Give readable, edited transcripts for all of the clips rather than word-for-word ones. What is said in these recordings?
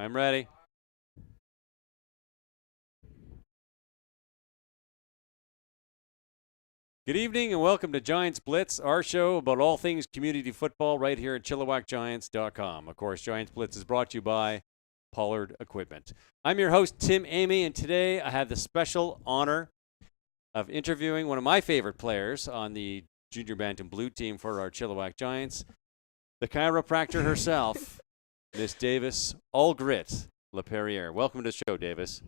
I'm ready. Good evening and welcome to Giants Blitz, our show about all things community football right here at ChilliwackGiants.com. Of course, Giants Blitz is brought to you by Pollard Equipment. I'm your host, Tim Amy, and today I have the special honor of interviewing one of my favorite players on the Junior Bantam Blue team for our Chilliwack Giants, the chiropractor herself, Miss Davis Allgrit LaPerriere. Welcome to the show, Davis.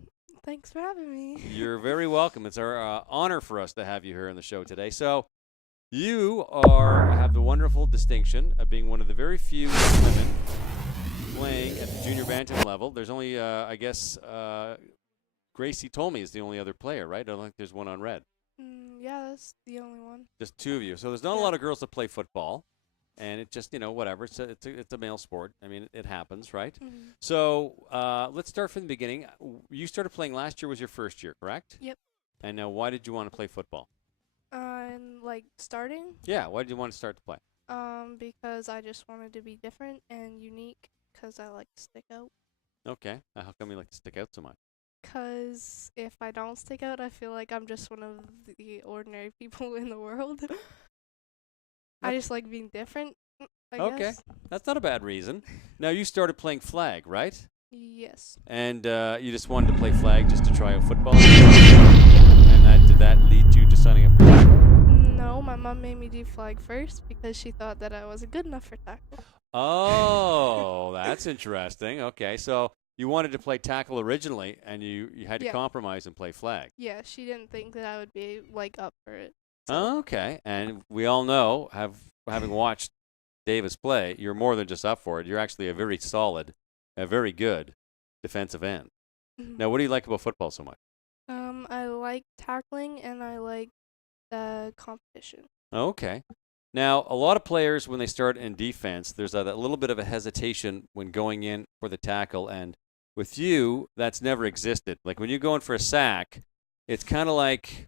Thanks for having me. You're very welcome. It's our honor for us to have you here on the show today. So, have the wonderful distinction of being one of the very few women playing at the junior bantam level. There's only, Gracie told me is the only other player, right? I don't think there's one on red. Yeah, that's the only one. Just two of you. So there's not a lot of girls that play football. And it just, whatever. It's a male sport. I mean, it happens, right? Mm-hmm. So let's start from the beginning. You started playing last year was your first year, correct? Yep. And now why did you want to play football? And starting? Yeah, why did you want to start to play? Because I just wanted to be different and unique because I like to stick out. Okay. How come you like to stick out so much? Because if I don't stick out, I feel like I'm just one of the ordinary people in the world. I just like being different, I guess. That's not a bad reason. Now, you started playing flag, right? Yes. And you just wanted to play flag just to try out football? And did that lead you to signing up for tackle? No, my mom made me do flag first because she thought that I wasn't good enough for tackle. Oh, that's interesting. Okay, so you wanted to play tackle originally, and you had to Yeah. compromise and play flag. Yeah, she didn't think that I would be, up for it. Okay, and we all know, having watched Davis play, you're more than just up for it. You're actually a very solid, a very good defensive end. Mhm. Now, what do you like about football so much? I like tackling and I like the competition. Okay. Now, a lot of players, when they start in defense, there's that little bit of a hesitation when going in for the tackle. And with you, that's never existed. Like when you go in for a sack, it's kind of like,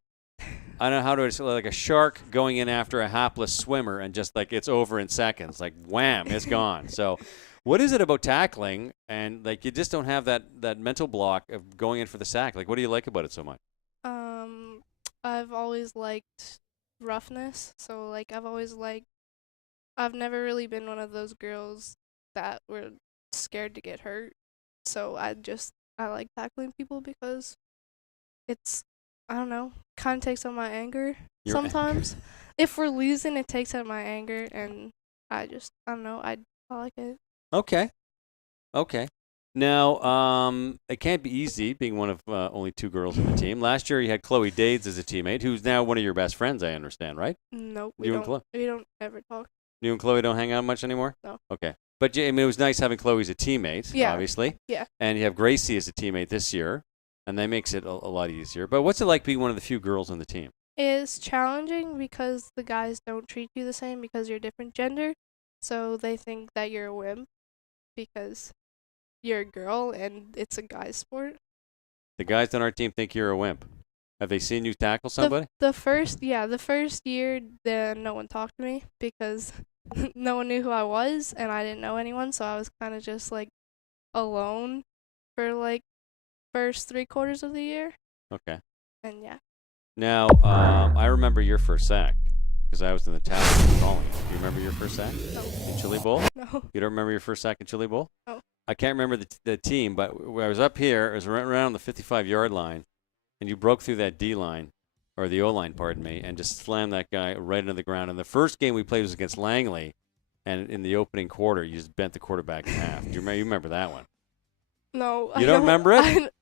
I don't know how to say, like a shark going in after a hapless swimmer and just like it's over in seconds. Like wham, it's gone. So what is it about tackling and like you just don't have that mental block of going in for the sack? Like what do you like about it so much? I've always liked roughness, so I've never really been one of those girls that were scared to get hurt. So I like tackling people because it's, I don't know, kind of takes out my anger Your sometimes. If we're losing, it takes out my anger, and I don't know, I like it. Okay. Okay. Now, it can't be easy being one of only two girls on the team. Last year, you had Chloe Dades as a teammate, who's now one of your best friends, I understand, right? Nope, You and Chloe? we don't ever talk. You and Chloe don't hang out much anymore? No. Okay. But I mean, it was nice having Chloe as a teammate, Yeah. obviously. Yeah. And you have Gracie as a teammate this year, and that makes it a lot easier. But what's it like being one of the few girls on the team? It's challenging because the guys don't treat you the same because you're different gender, so they think that you're a wimp because you're a girl and it's a guy's sport. The guys on our team think you're a wimp. Have they seen you tackle somebody? The first year, then no one talked to me because no one knew who I was and I didn't know anyone, so I was kind of just alone for first 3/4 of the year. Okay. And yeah. Now, I remember your first sack because I was in the tackle calling it. Do you remember your first sack No. in Chili Bowl? No. You don't remember your first sack in Chili Bowl? No. I can't remember the team, but I was up here. It was around the 55-yard line, and you broke through that D line, or the O line, pardon me, and just slammed that guy right into the ground. And the first game we played was against Langley, and in the opening quarter, you just bent the quarterback in half. Do you remember that one? No. You don't remember it?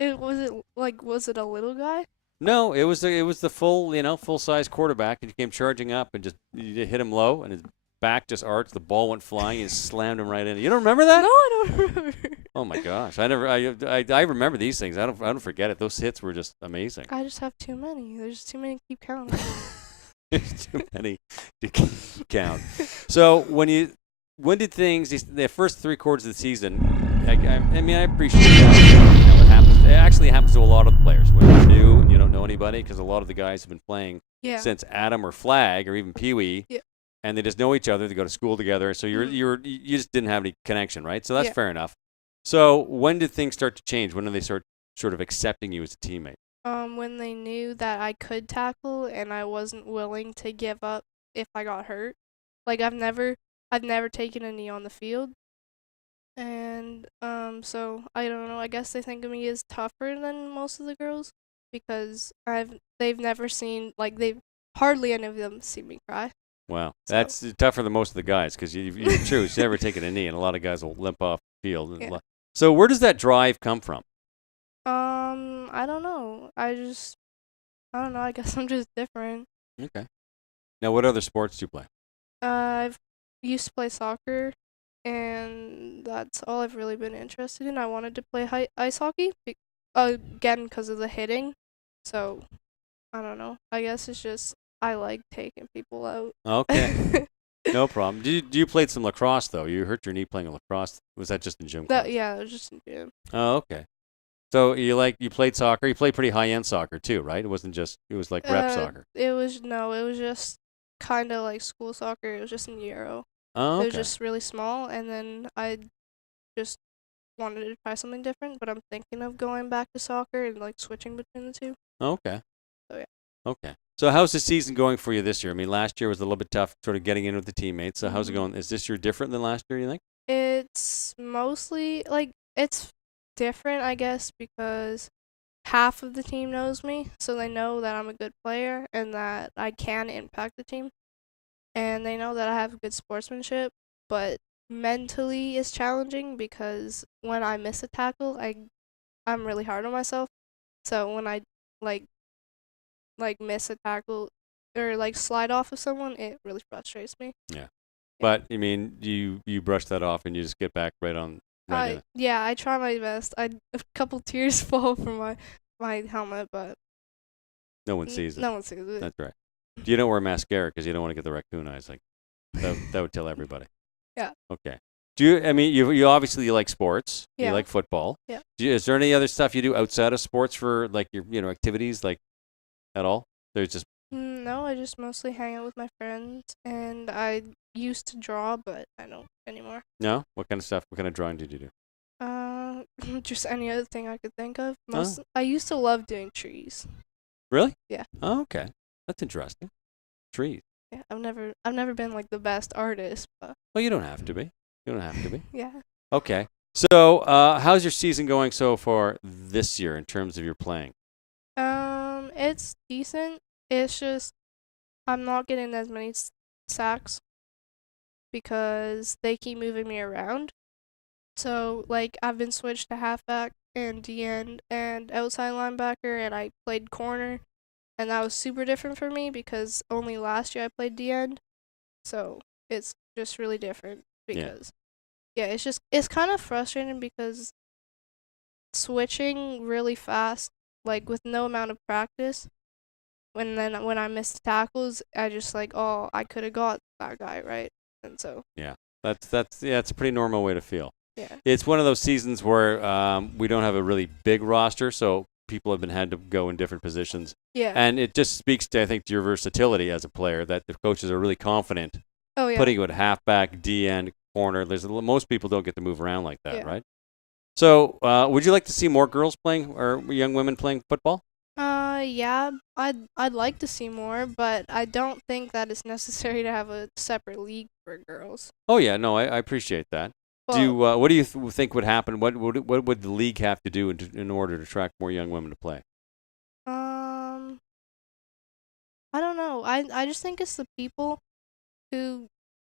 Was it a little guy? No, it was the full-size quarterback, and he came charging up and just you hit him low, and his back just arched. The ball went flying. You slammed him right in. You don't remember that? No, I don't remember. Oh my gosh, I remember these things. I don't forget it. Those hits were just amazing. I just have too many. There's too many to keep counting. There's too many to keep count. So when did the first 3/4 of the season? I mean, I appreciate that. It happens. It actually happens to a lot of players when you're new and you don't know anybody because a lot of the guys have been playing Yeah. since Adam or Flag or even Pee Wee. Yeah. And they just know each other. They go to school together. So you just didn't have any connection, right? So that's Yeah. fair enough. So when did things start to change? When did they start sort of accepting you as a teammate? When they knew that I could tackle and I wasn't willing to give up if I got hurt. Like I've never taken a knee on the field. And so I don't know, I guess they think of me as tougher than most of the girls because they've never seen like they've hardly any of them see me cry. Wow, So that's tougher than most of the guys because you're true. She's never taken a knee, and a lot of guys will limp off the field. yeah. So where does that drive come from? I don't know. I don't know. I guess I'm just different. Okay. Now, what other sports do you play? I've used to play soccer, and that's all I've really been interested in. I wanted to play ice hockey, again because of the hitting. So I don't know. I guess it's just I like taking people out. Okay, no problem. Do you played some lacrosse though? You hurt your knee playing lacrosse. Was that just in gym class? Yeah, it was just in gym. Oh, okay. So you played soccer. You played pretty high end soccer too, right? It was like rep soccer. It was no, it was just kind of like school soccer. It was just in Euro. Oh, It was okay. just really small, and then I just wanted to try something different. But I'm thinking of going back to soccer and like switching between the two. Okay. So yeah. Okay. So how's the season going for you this year? I mean, last year was a little bit tough, sort of getting in with the teammates. So how's it Mhm. going? Is this year different than last year? You think? It's mostly like it's different, I guess, because half of the team knows me, so they know that I'm a good player and that I can impact the team, and they know that I have good sportsmanship, but mentally it's challenging because when I miss a tackle, I'm really hard on myself. So when I like miss a tackle or like slide off of someone, it really frustrates me. Yeah. Yeah. But I mean, you brush that off and you just get back right in it. Yeah, I try my best. A couple tears fall from my helmet, but No one sees it. no one sees it. That's right. You don't wear mascara because you don't want to get the raccoon eyes. Like that would tell everybody. Yeah. Okay. Do you? I mean, you obviously you like sports. You Yeah. like football. Yeah. Is there any other stuff you do outside of sports for like your activities like at all? There's just No, I just mostly hang out with my friends, and I used to draw, but I don't anymore. no. What kind of stuff? What kind of drawing did you do? Uh, just any other thing I could think of. Oh, I used to love doing trees. really? Yeah. Oh, okay. That's interesting. Trees. Yeah, I've never been like the best artist, but Well, you don't have to be. You don't have to be. yeah. Okay. So, how's your season going so far this year in terms of your playing? It's decent. It's just I'm not getting as many sacks because they keep moving me around. So like I've been switched to halfback and D end and outside linebacker, and I played corner, and that was super different for me because only last year I played D end. So it's just really different Yeah. because yeah, it's kind of frustrating because switching really fast, like with no amount of practice. When I missed tackles, I just like, oh, I could have got that guy right, and so Yeah. That's yeah. It's a pretty normal way to feel. yeah, It's one of those seasons where we don't have a really big roster, so people have been had to go in different positions, yeah, and it just speaks to I think to your versatility as a player that the coaches are really confident oh yeah, putting you at halfback, D end, corner. Most people don't get to move around like that, yeah. right? So, would you like to see more girls playing or young women playing football? Yeah, I'd like to see more, but I don't think that it's necessary to have a separate league for girls. Oh yeah, no, I appreciate that. Well, What do you think would happen? What would the league have to do in order to attract more young women to play? um, I don't know. I just think it's the people who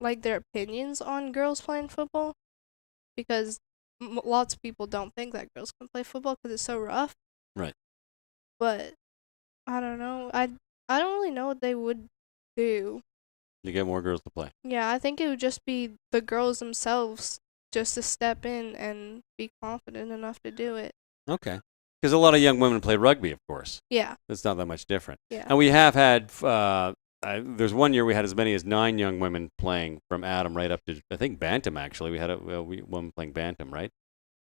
like their opinions on girls playing football because lots of people don't think that girls can play football because it's so rough. Right. But I don't know. I don't really know what they would do. To get more girls to play. Yeah, I think it would just be the girls themselves just to step in and be confident enough to do it. Okay. Because a lot of young women play rugby, of course. Yeah, It's not that much different. yeah. And we have had. There's one year we had as many as 9 young women playing from Atom right up to I think Bantam. Actually, we had a woman playing Bantam, right?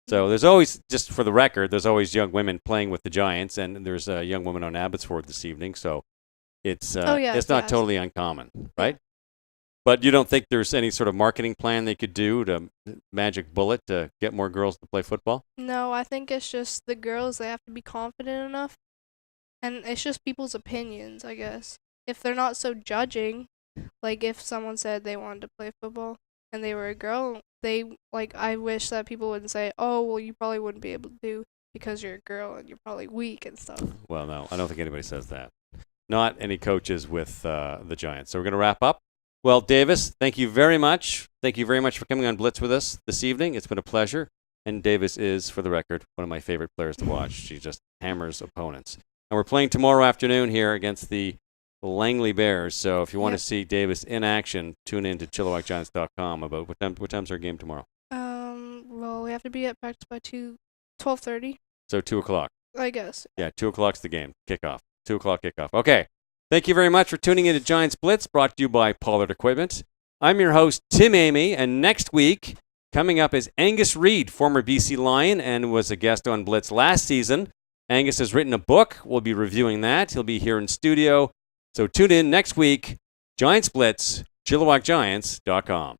So there's always, just for the record, there's always young women playing with the Giants, and there's a young woman on Abbotsford this evening. So it's Oh yeah, it's not yeah. totally uncommon, right? But you don't think there's any sort of marketing plan they could do to magic bullet to get more girls to play football? No, I think it's just the girls, they have to be confident enough. And it's just people's opinions, I guess. If they're not so judging, like if someone said they wanted to play football and they were a girl, they like I wish that people wouldn't say, "Oh, well, you probably wouldn't be able to do because you're a girl and you're probably weak and stuff." Well, no, I don't think anybody says that. Not any coaches with the Giants. So we're going to wrap up. Well, Davis, thank you very much. Thank you very much for coming on Blitz with us this evening. It's been a pleasure. And Davis is, for the record, one of my favorite players to watch. She just hammers opponents. And we're playing tomorrow afternoon here against the Langley Bears. So if you want to see Davis in action, tune in to ChilliwackGiants.com. About what time's our game tomorrow? Well, we have to be at practice by 12:30, So 2 o'clock. I guess. Yeah, 2 o'clock's the game. Kickoff. 2 o'clock kickoff. Okay. Thank you very much for tuning in to Giants Blitz, brought to you by Pollard Equipment. I'm your host, Tim Amy, and next week, coming up is Angus Reid, former BC Lion, and was a guest on Blitz last season. Angus has written a book. We'll be reviewing that. He'll be here in studio. So tune in next week. Giants Blitz, ChilliwackGiants.com.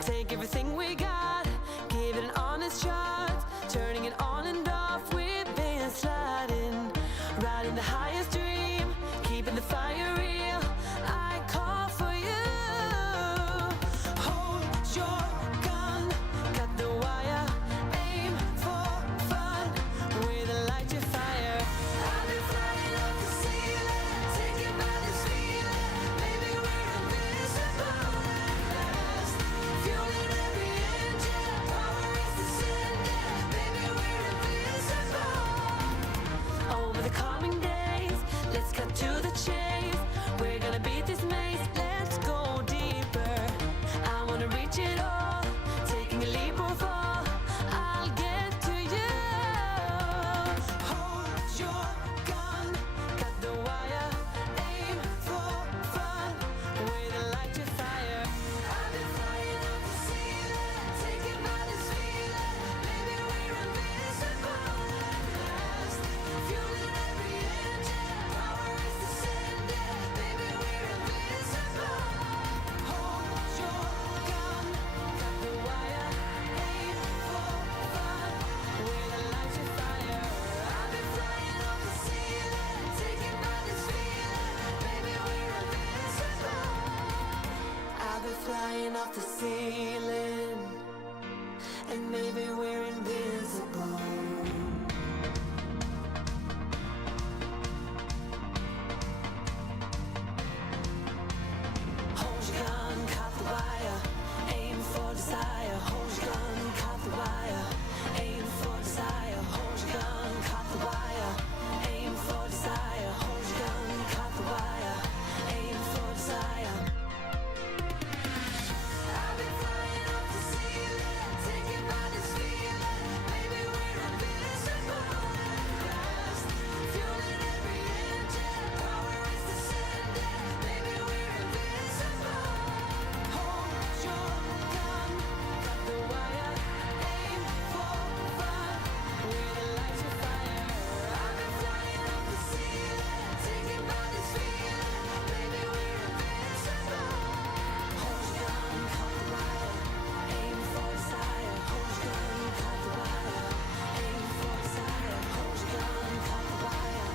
Take everything we got, give it an honest shot. Turning it on and off, we've been sliding. Riding the highest dream, keeping the fire real. I call for you. Hold your gun, cut the wire. Aim for fun, with a light to fire. I've been flying up the ceiling, taken by this feeling. Maybe we're invisible at last. Fueling every engine, power is descending. Maybe we're invisible. Over the coming days, let's cut to the chase. We're gonna beat this maze, let's go deeper. I wanna reach it all, taking a leap or fall. I'll get to you. Hold your gun, cut the wire. Aim for fun, with a light to fire. I've been flying up the ceiling, taken by this feeling. Maybe we're invisible at last. Fueling every engine, power is descending. Maybe we're invisible. Hold your gun, cut the wire. Aim for fun, with a light to fire. I've been flying up the ceiling, taken by this feeling. Maybe we're invisible. I've been flying off the ceiling, and maybe we're invisible. Hold your gun, cut the wire. Aim for desire. Hold your gun, cut the wire. Aim for desire. Hold your gun, cut the wire. Aim for desire. Hold your gun, cut the wire. Aim for desire. I've been flying up the ceiling, taken by this feeling. Maybe we're invisible at last. Fueling every engine, power is descending. Maybe we're invisible. Hold your gun, cut the wire. Aim for fun, with a light to fire. I've been flying up the ceiling, taken by this feeling. Maybe we're invincible. Hold your gun, cut the wire. Aim for desire. Hold your gun, cut the wire. Aim for desire. Hold your gun, cut the wire.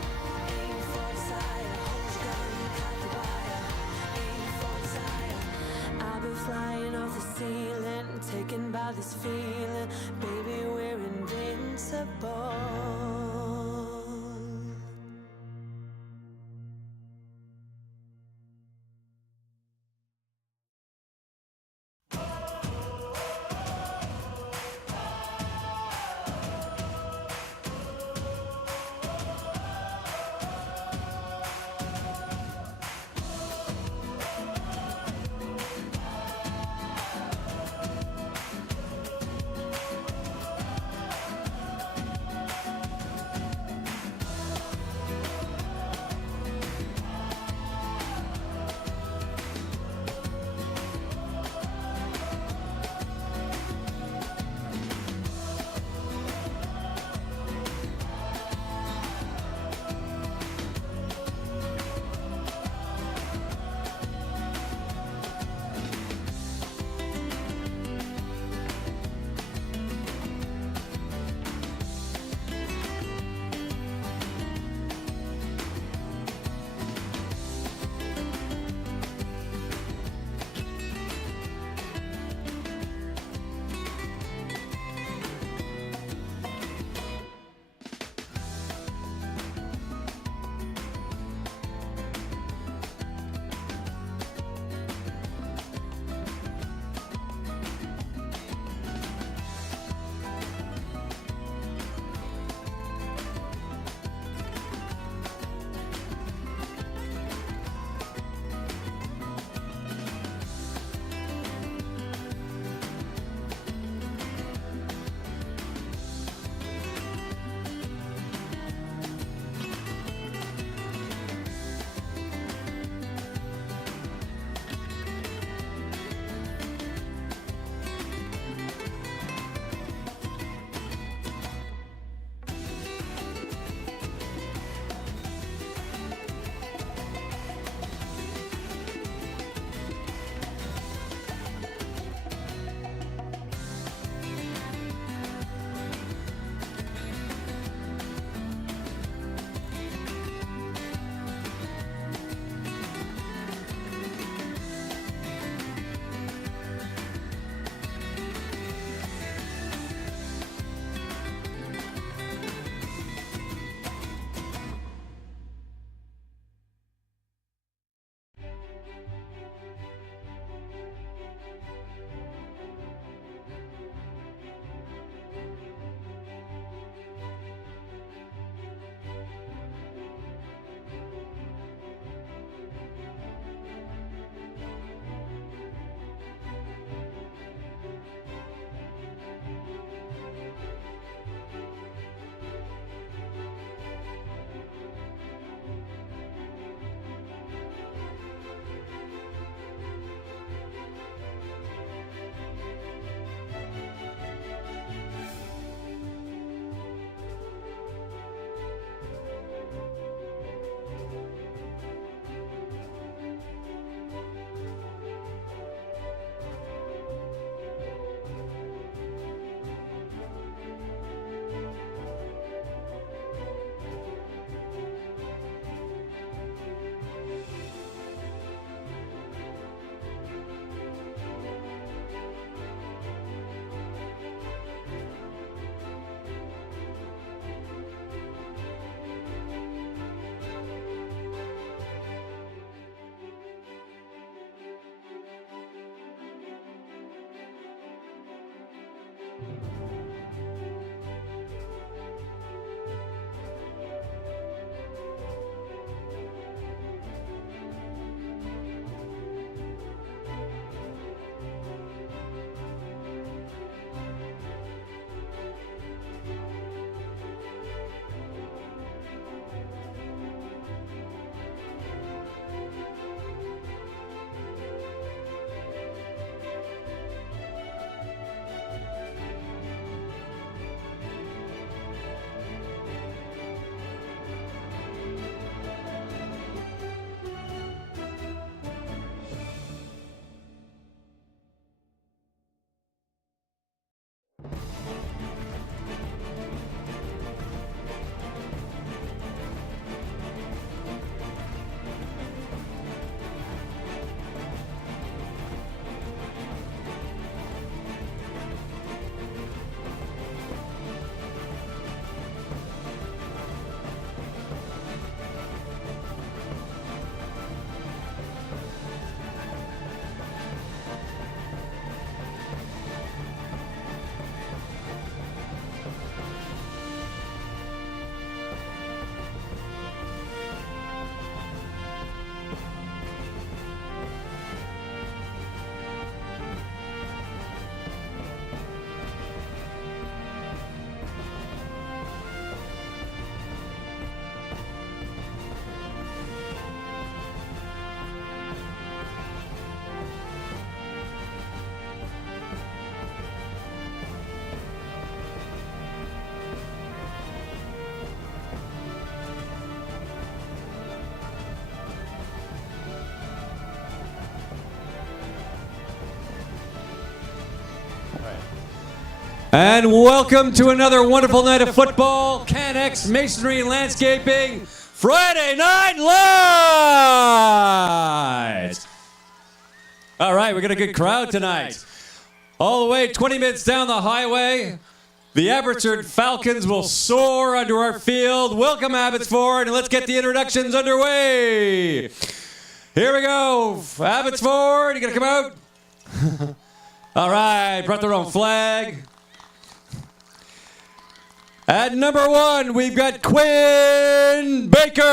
Aim for desire. Hold your gun, cut the wire. Aim for desire. I've been flying off the ceiling, taken by this feeling. Baby, we're invincible. And welcome to another wonderful night of football, CanX Masonry and Landscaping, Friday Night Lights! All right, we got a good crowd tonight. All the way 20 minutes down the highway, the Abbotsford Falcons will soar onto our field. Welcome, Abbotsford, and let's get the introductions underway. Here we go. Abbotsford, you gonna come out? All right, brought their own flag. At number 1, we've got Quinn Baker.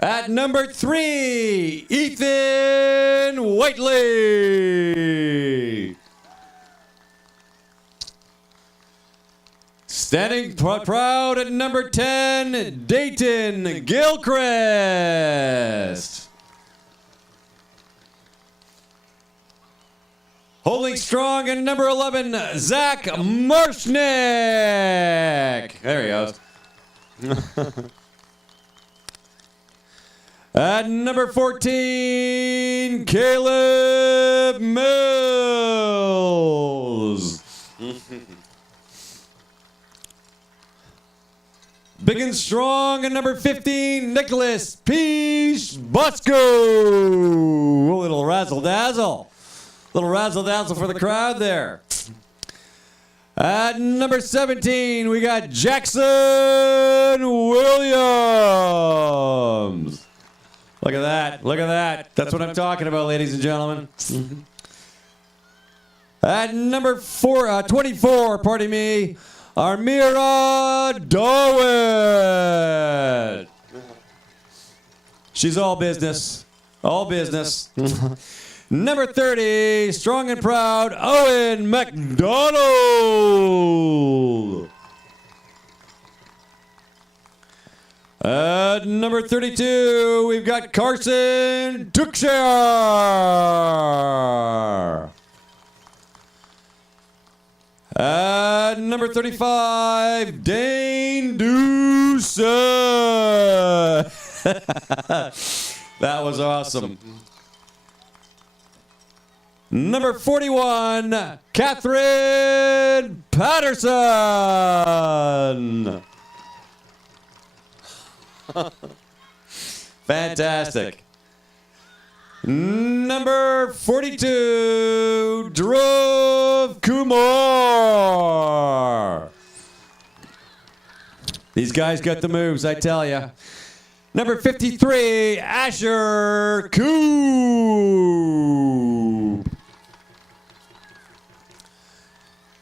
At number 3, Ethan Whiteley. Standing proud at number 10, Dayton Gilchrist. Holding strong at number 11, Zach Marshnick. There he goes. At number 14, Caleb Mills. Big and strong at number 15, Nicholas Peace Busco. A little razzle-dazzle. Little razzle-dazzle for the crowd there. At number 17, we got Jackson Williams. Look at that. Look at that. That's what I'm talking about, ladies and gentlemen. At number 24, pardon me, Armira Darwin. She's all business. All business. Number 30, strong and proud, Owen McDonald. At number 32, we've got Carson Tookshire. At number 35, Dane Doucette. That was awesome. Number 41, Catherine Patterson. Fantastic. Number 42, Dhruv Kumar. These guys got the moves, I tell you. Number 53, Asher Koo.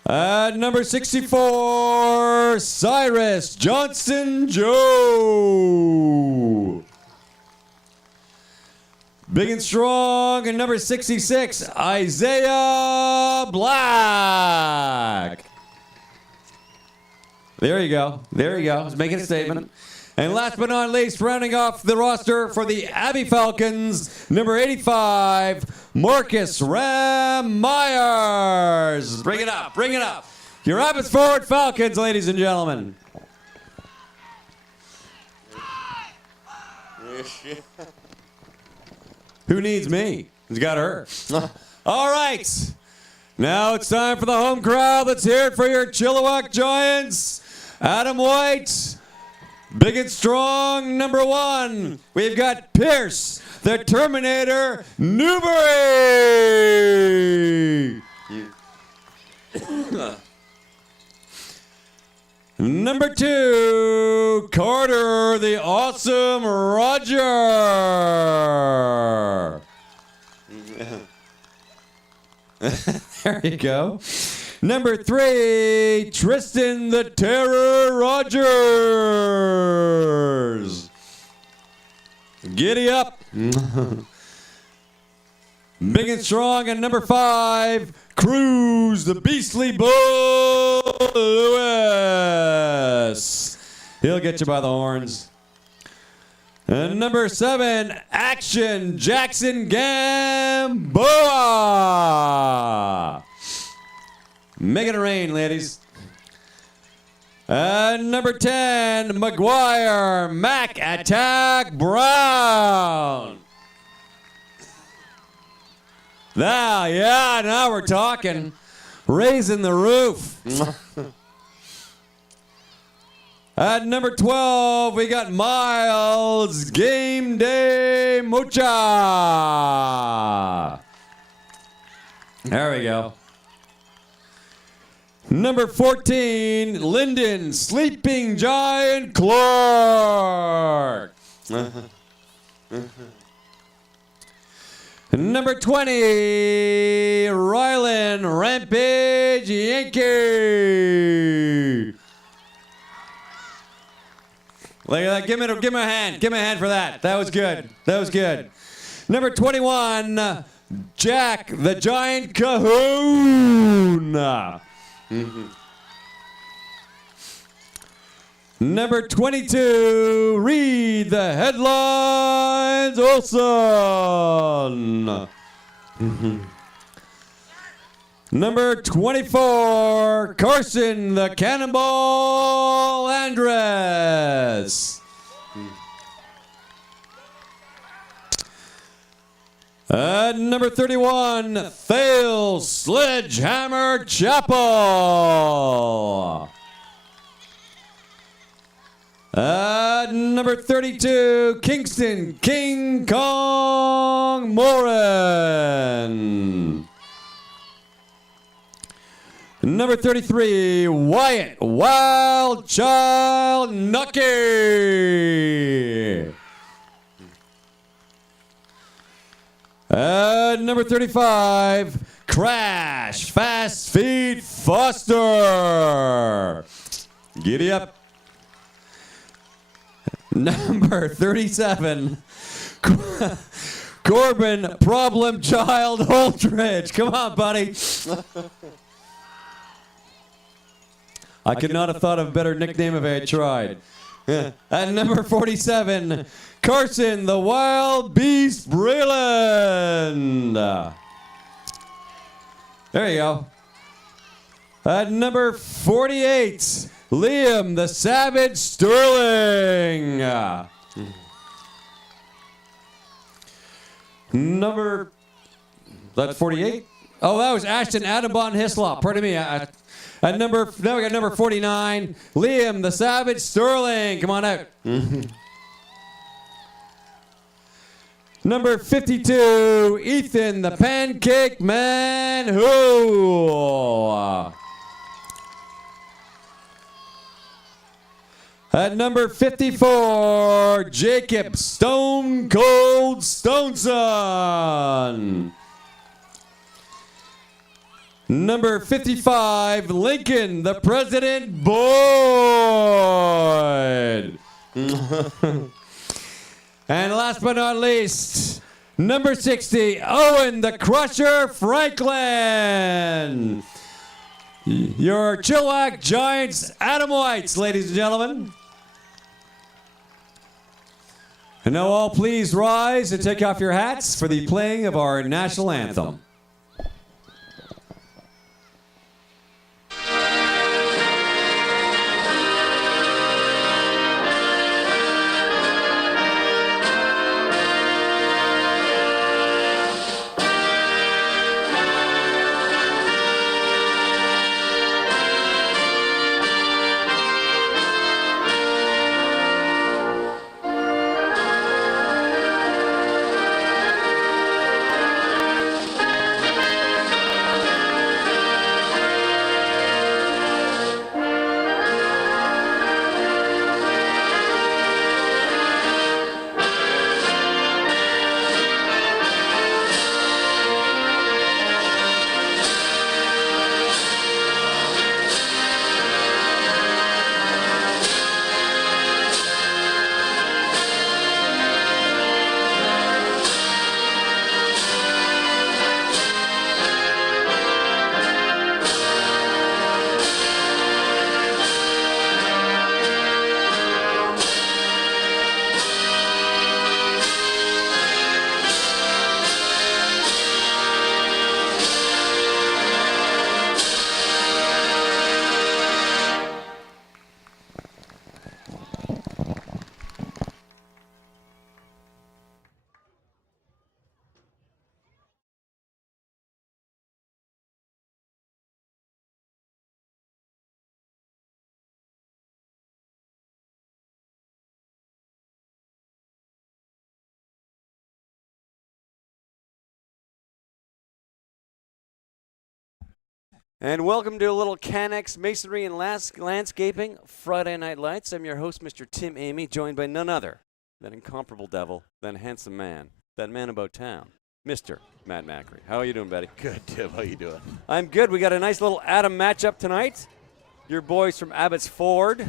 At number 64, Cyrus Johnson Joe. Big and strong. And number 66, Isaiah Black. There you go. There you go. He's making a statement. And last but not least, rounding off the roster for the Abbey Falcons, number 85, Marcus Ram Myers. Bring it up. Bring it up. Your Abbotsford Falcons, ladies and gentlemen. Who needs me? He's got her. All right. Now it's time for the home crowd. Let's hear it for your Chilliwack Giants. Adam White, big and strong, number 1. We've got Pierce, the Terminator, Newbury. Number 2, Carter, the awesome Roger. There you go. Number 3, Tristan the Terror Rogers. Giddy up. Big and strong. And number 5, Cruz the Beastly Bull Lewis. He'll get you by the horns. And number 7, Action Jackson Gamboa. Make it rain, ladies. And number 10, McGuire Mac Attack Brown. Now we're talking. Raising the roof. At number 12, we got Miles Game Day Mocha. There we go. Number 14, Lyndon Sleeping Giant Clark. Number 20, Rylan Rampage Yankee. Look at that. Give him a hand. Give him a hand for that. That was good. That was good. Number 21, Jack the Giant Cahoon. Number 22, Read the Headlines Olson. Number 24, Carson the Cannonball Andres. Number 31, Thale Sledgehammer Chapel. Number 32, Kingston King Kong Moran. Number 33, Wyatt Wild Child Nucky. Number 35, Crash Fast Feet Foster. Giddy up. Number 37, Corbin Problem Child Holdridge. Come on, buddy. I could not have thought of a better nickname if I had tried. At number 47, Carson the Wild Beast Breland. There you go. At number 48, Liam the Savage Sterling. Number, that's 48? Oh, that was Ashton Adambon Hislop. Pardon me. Now we got number 49, Liam the Savage Sterling. Come on out. Number 52, Ethan the Pancake Man Who. At number 54, Jacob Stone Cold Stoneson. Number 55, Lincoln, the President Boyd. And last but not least, number 60, Owen, the Crusher Franklin. Your Chilliwack Giants, Adam Whites, ladies and gentlemen. And now all please rise and take off your hats for the playing of our national anthem. And welcome to a little Canex Masonry and Landscaping Friday Night Lights. I'm your host, Mr. Tim Amy, joined by none other than incomparable devil, that handsome man, that man about town, Mr. Matt Macri. How are you doing, buddy? Good, Tim. How you doing? I'm good. We got a nice little Adam matchup tonight. Your boys from Abbotsford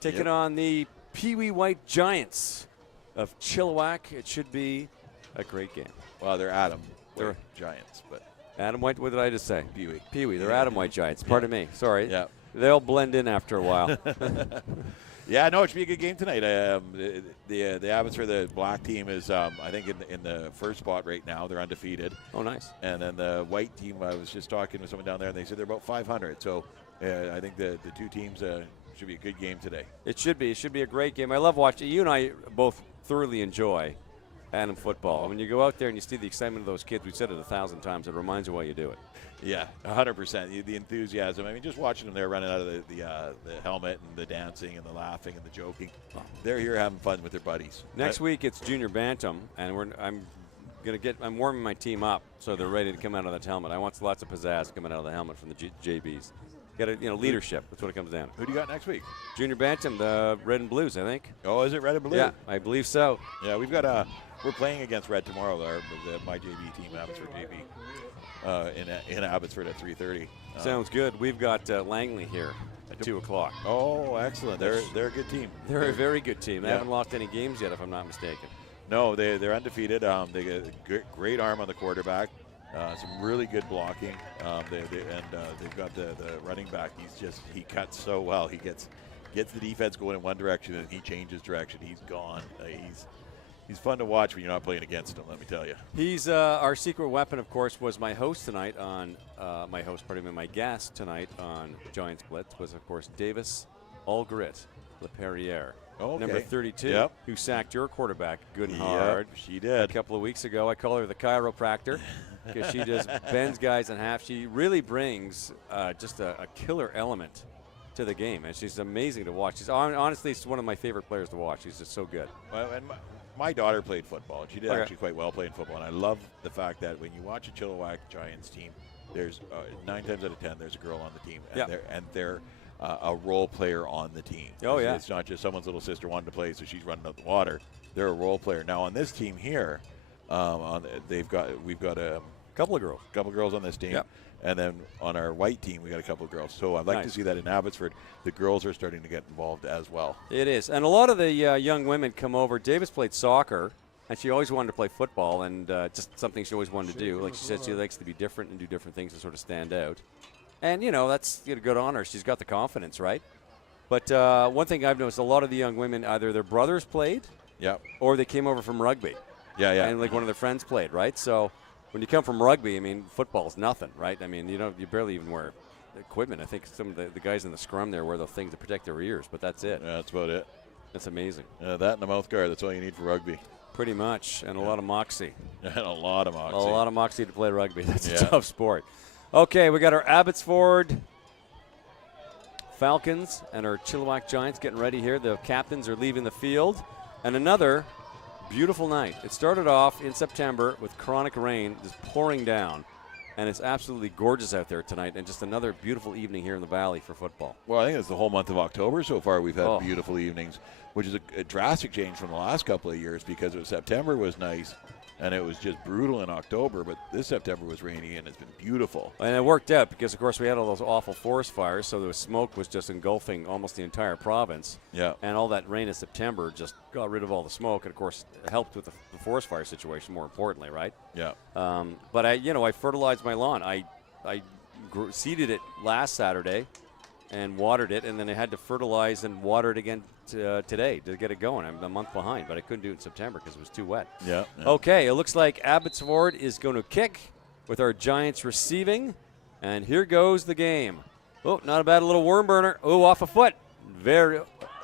taking on the Pee Wee White Giants of Chilliwack. It should be a great game. Well, they're Adam. They're- They're Giants, but Adam White, what did I just say? Pee Wee. Pee Wee. They're Adam White Giants. Pardon me. Sorry. Yeah. They'll blend in after a while. Yeah, no, it should be a good game tonight. The Abbotsford, the black team is, I think, in the first spot right now. They're undefeated. Oh, nice. And then the white team, I was just talking to someone down there, and they said they're about 500. So I think the two teams should be a good game today. It should be. It should be a great game. I love watching. You and I both thoroughly enjoy Adam football. When you go out there and you see the excitement of those kids, we've said it 1,000 times, it reminds you why you do it. Yeah, 100%. The enthusiasm. I mean, just watching them there running out of the helmet and the dancing and the laughing and the joking. They're here having fun with their buddies. Next week it's junior bantam, and I'm warming my team up so they're ready to come out of that helmet. I want lots of pizzazz coming out of the helmet from the JBs. Got to, leadership. That's what it comes down to. Who do you got next week? Junior bantam, the Red and Blues, I think. Oh, is it Red and Blue? Yeah, I believe so. Yeah, we're playing against Red tomorrow. My JB team, Abbotsford JB, in Abbotsford at 3:30. Sounds good. We've got Langley here at 2 o'clock. Oh, excellent. They're a good team. They're a very good team. They Yeah. haven't lost any games yet, if I'm not mistaken. No, they're undefeated. They get a great arm on the quarterback. Some really good blocking. They've got the running back. He cuts so well. He gets the defense going in one direction and he changes direction. He's gone. He's fun to watch when you're not playing against him, let me tell you. He's our secret weapon, of course, was my host tonight on my guest tonight on Giants Blitz was, of course, Davis Allgrit LePerriere. Okay. Number 32, Yep. who sacked your quarterback good and Yep, hard. she A did. couple of weeks ago. I call her the chiropractor because she just bends guys in half. She really brings just a killer element to the game, and she's amazing to watch. She's honestly one of my favorite players to watch. She's just so good. Well, and my daughter played football, and she did Okay. actually quite well playing football. And I love the fact that when you watch a Chilliwack Giants team, there's 9 times out of 10 there's a girl on the team, and Yeah. they're a role player on the team. Oh, yeah. It's not just someone's little sister wanted to play, so she's running out the water. They're a role player. Now on this team here, we've got a Couple of girls. couple girls on this team. Yep. And then on our white team, we got a couple of girls. So I'd like to Nice. see that in Abbotsford. The girls are starting to get involved as well. It is. And a lot of the young women come over. Davis played soccer, and she always wanted to play football, and just something she always wanted to do. Like she said, she likes to be different and do different things to sort of stand out. And, that's good on her. She's got the confidence, right? But one thing I've noticed, a lot of the young women, either their brothers played Yeah. or they came over from rugby. Yeah, yeah. And, like, one of their friends played, right? So when you come from rugby, I mean, football's nothing, right? I mean, you barely even wear equipment. I think some of the guys in the scrum there wear the things to protect their ears, but that's it. Yeah, that's about it. That's amazing. That and a mouth guard. That's all you need for rugby. Pretty much, and a lot of moxie. And a lot of moxie. A lot of moxie to play rugby. That's Yeah. a tough sport. Okay, we got our Abbotsford Falcons and our Chilliwack Giants getting ready here. The captains are leaving the field. And another beautiful night. It started off in September with chronic rain just pouring down. And it's absolutely gorgeous out there tonight. And just another beautiful evening here in the Valley for football. Well, I think it's the whole month of October so far. We've had Oh. beautiful evenings, which is a drastic change from the last couple of years because September was nice and it was just brutal in October. But this September was rainy and it's been beautiful. And it worked out because, of course, we had all those awful forest fires. So the smoke was just engulfing almost the entire province. Yeah. And all that rain in September just got rid of all the smoke. And, of course, it helped with the forest fire situation, more importantly, right? Yeah. But I fertilized my lawn. I seeded it last Saturday and watered it, and then I had to fertilize and water it again today to get it going. I'm a month behind, but I couldn't do it in September because it was too wet. Yeah. Okay, it looks like Abbotsford is going to kick with our Giants receiving, and here goes the game. Oh, not a bad little worm burner. Oh, off a foot.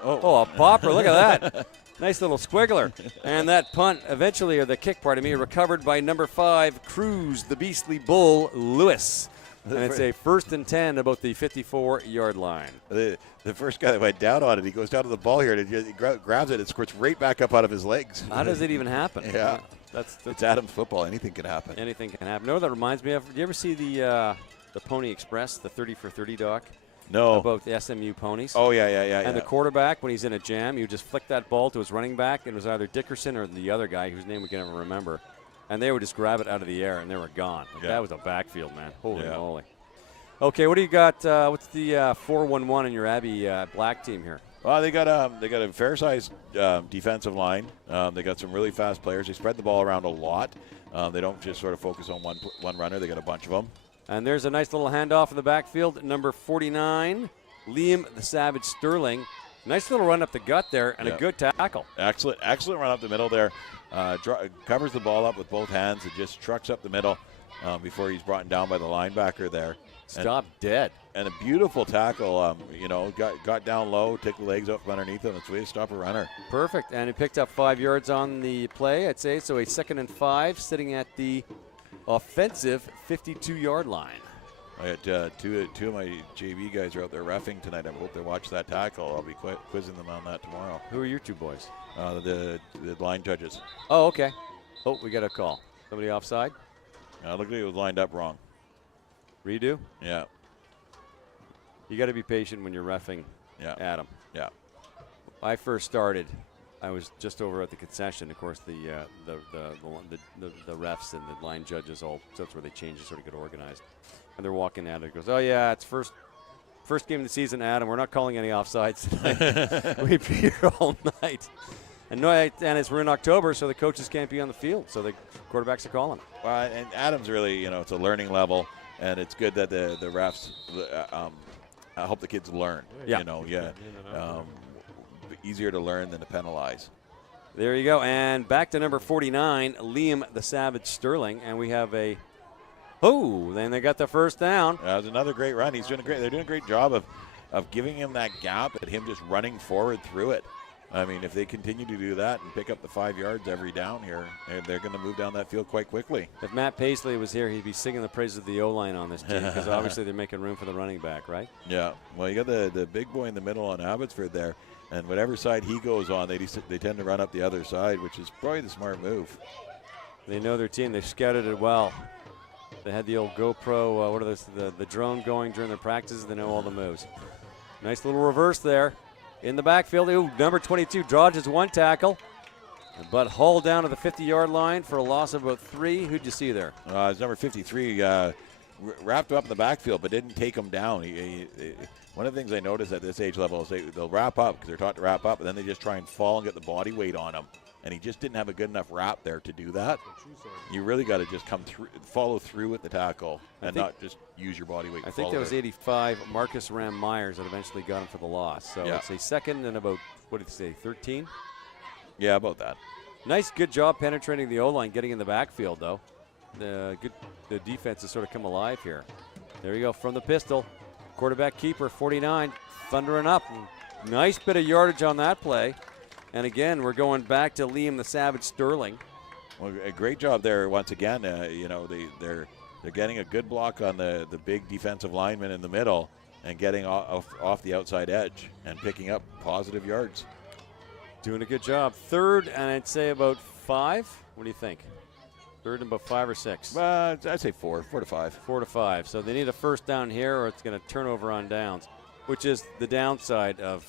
Oh, a popper. Look at that. Nice little squiggler. And that punt eventually, or the kick, pardon me, recovered by number 5, Cruz, the beastly bull, Lewis. And it's a 1st and 10 about the 54-yard line. The first guy that went down on it, he goes down to the ball here and he grabs it and squirts right back up out of his legs. How does it even happen? Yeah. That's It's Adams football. Anything can happen. anything can happen. You know what that reminds me of? Do you ever see the Pony Express, the 30 for 30 doc? No. About the SMU ponies. Oh, yeah. And the quarterback, when he's in a jam, you just flick that ball to his running back, and it was either Dickerson or the other guy whose name we can never remember. And they would just grab it out of the air, and they were gone. Like, Yeah. That was a backfield, man. Holy Yeah. moly. Okay, what do you got? What's the 4-1-1 in your Abbey Black team here? Well, they got a fair-sized defensive line. They got some really fast players. They spread the ball around a lot. They don't just sort of focus on one runner. They got a bunch of them. And there's a nice little handoff in the backfield. Number 49, Liam the Savage Sterling. Nice little run up the gut there and Yeah. a good tackle. Excellent run up the middle there. Covers the ball up with both hands and just trucks up the middle before he's brought down by the linebacker there. Stop dead. And a beautiful tackle. Got down low, took the legs up from underneath him. It's a way to stop a runner. Perfect. And he picked up 5 yards on the play, I'd say. So a 2nd and 5 sitting at the offensive 52-yard line. I got two of my JV guys are out there reffing tonight. I hope they watch that tackle. I'll be quizzing them on that tomorrow. Who are your 2 boys? The line judges. Oh, okay. Oh, we got a call. Somebody offside? Look like it was lined up wrong. Redo? Yeah. You got to be patient when you're reffing, Yeah. Adam. Yeah. I first started, I was just over at the concession. Of course, the refs and the line judges all, so that's where they change to sort of get organized. And they're walking out. It goes, oh yeah, it's first game of the season, Adam. We're not calling any offsides tonight. We've been here all night. And we're in October, so the coaches can't be on the field, so the quarterbacks are calling. Well, and Adam's really, it's a learning level, and it's good that the refs help the kids learn. Yeah. Easier to learn than to penalize. There you go. And back to number 49, Liam the Savage Sterling. And we have then they got the first down. That was another great run. They're doing a great job of giving him that gap and him just running forward through it. I mean, if they continue to do that and pick up the 5 yards every down here, they're going to move down that field quite quickly. If Matt Paisley was here, he'd be singing the praises of the O-line on this team because obviously they're making room for the running back, right? Yeah. Well, you got the big boy in the middle on Abbotsford there, and whatever side he goes on, they tend to run up the other side, which is probably the smart move. They know their team. They've scouted it well. They had the old GoPro, the drone going during their practices. They know all the moves. Nice little reverse there in the backfield. Ooh, number 22 dodges one tackle, but hauled down to the 50-yard line for a loss of about 3. Who'd you see there? It's number 53. Wrapped him up in the backfield, but didn't take him down. One of the things I notice at this age level is they'll wrap up because they're taught to wrap up, and then they just try and fall and get the body weight on him. And he just didn't have a good enough wrap there to do that. You really got to just come through, follow through with the tackle, and not just use your body weight. I think that was 85, Marcus Ram Myers, that eventually got him for the loss. So it's a second and about, what did he say, 13? Yeah, about that. Nice, good job penetrating the O-line, getting in the backfield, though. The defense has sort of come alive here. There you go, from the pistol. Quarterback keeper, 49, thundering up. Nice bit of yardage on that play. And again, we're going back to Liam the Savage Sterling. Well, a great job there once again. They're getting a good block on the big defensive lineman in the middle and getting off the outside edge and picking up positive yards. Doing a good job. Third, and I'd say about 5. What do you think? Third and about 5 or 6? I'd say 4 to 5. 4 to 5. So they need a first down here, or it's going to turn over on downs, which is the downside of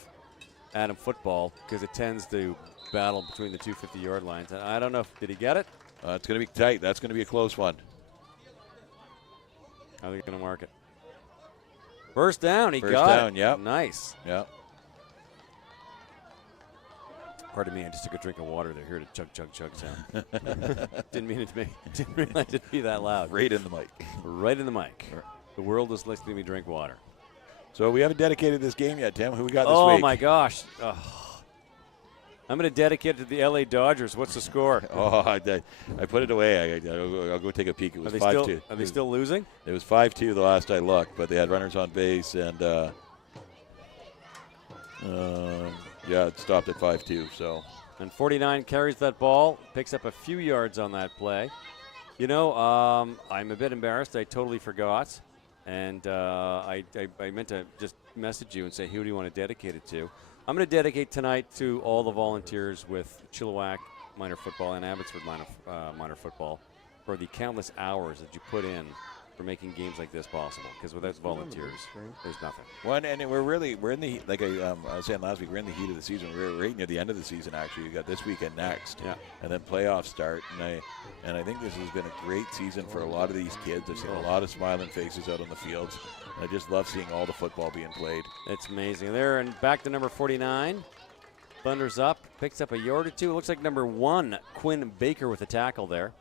Adam football, because it tends to battle between the two 50-yard lines. I don't know. Did he get it? It's going to be tight. That's going to be a close one. How are they going to mark it? First down. He got it. First down, yep. Nice. Yeah. Pardon me, I just took a drink of water. They're here to chug, chug, chug sound. Didn't mean it to be. Didn't realize it'd be that loud. Right in the mic. Right in the mic. The world is listening to me drink water. So we haven't dedicated this game yet, Tim. Who we got this week? week? My gosh. Oh. I'm going to dedicate it to the LA Dodgers. What's the score? I put it away. I'll go take a peek. It was 5-2. Are they still losing? It was 5-2 the last I looked, but they had runners on base, and it stopped at 5-2. So. And 49 carries that ball, picks up a few yards on that play. You know, I'm a bit embarrassed. I totally forgot. And I meant to just message you and say, who do you want to dedicate it to? I'm going to dedicate tonight to all the volunteers with Chilliwack Minor Football and Abbotsford Minor Football for the countless hours that you put in for making games like this possible. Because without volunteers, there's nothing. Well, and we're in the, like I was saying last week, we're in the heat of the season. We're right near the end of the season, actually. You got this weekend next. Yeah. And then playoffs start. And I think this has been a great season for a lot of these kids. I've seen a lot of smiling faces out on the fields. I just love seeing all the football being played. It's amazing. There and back to number 49. Thunders up, picks up a yard or two. Looks like number 1, Quinn Baker with a tackle there.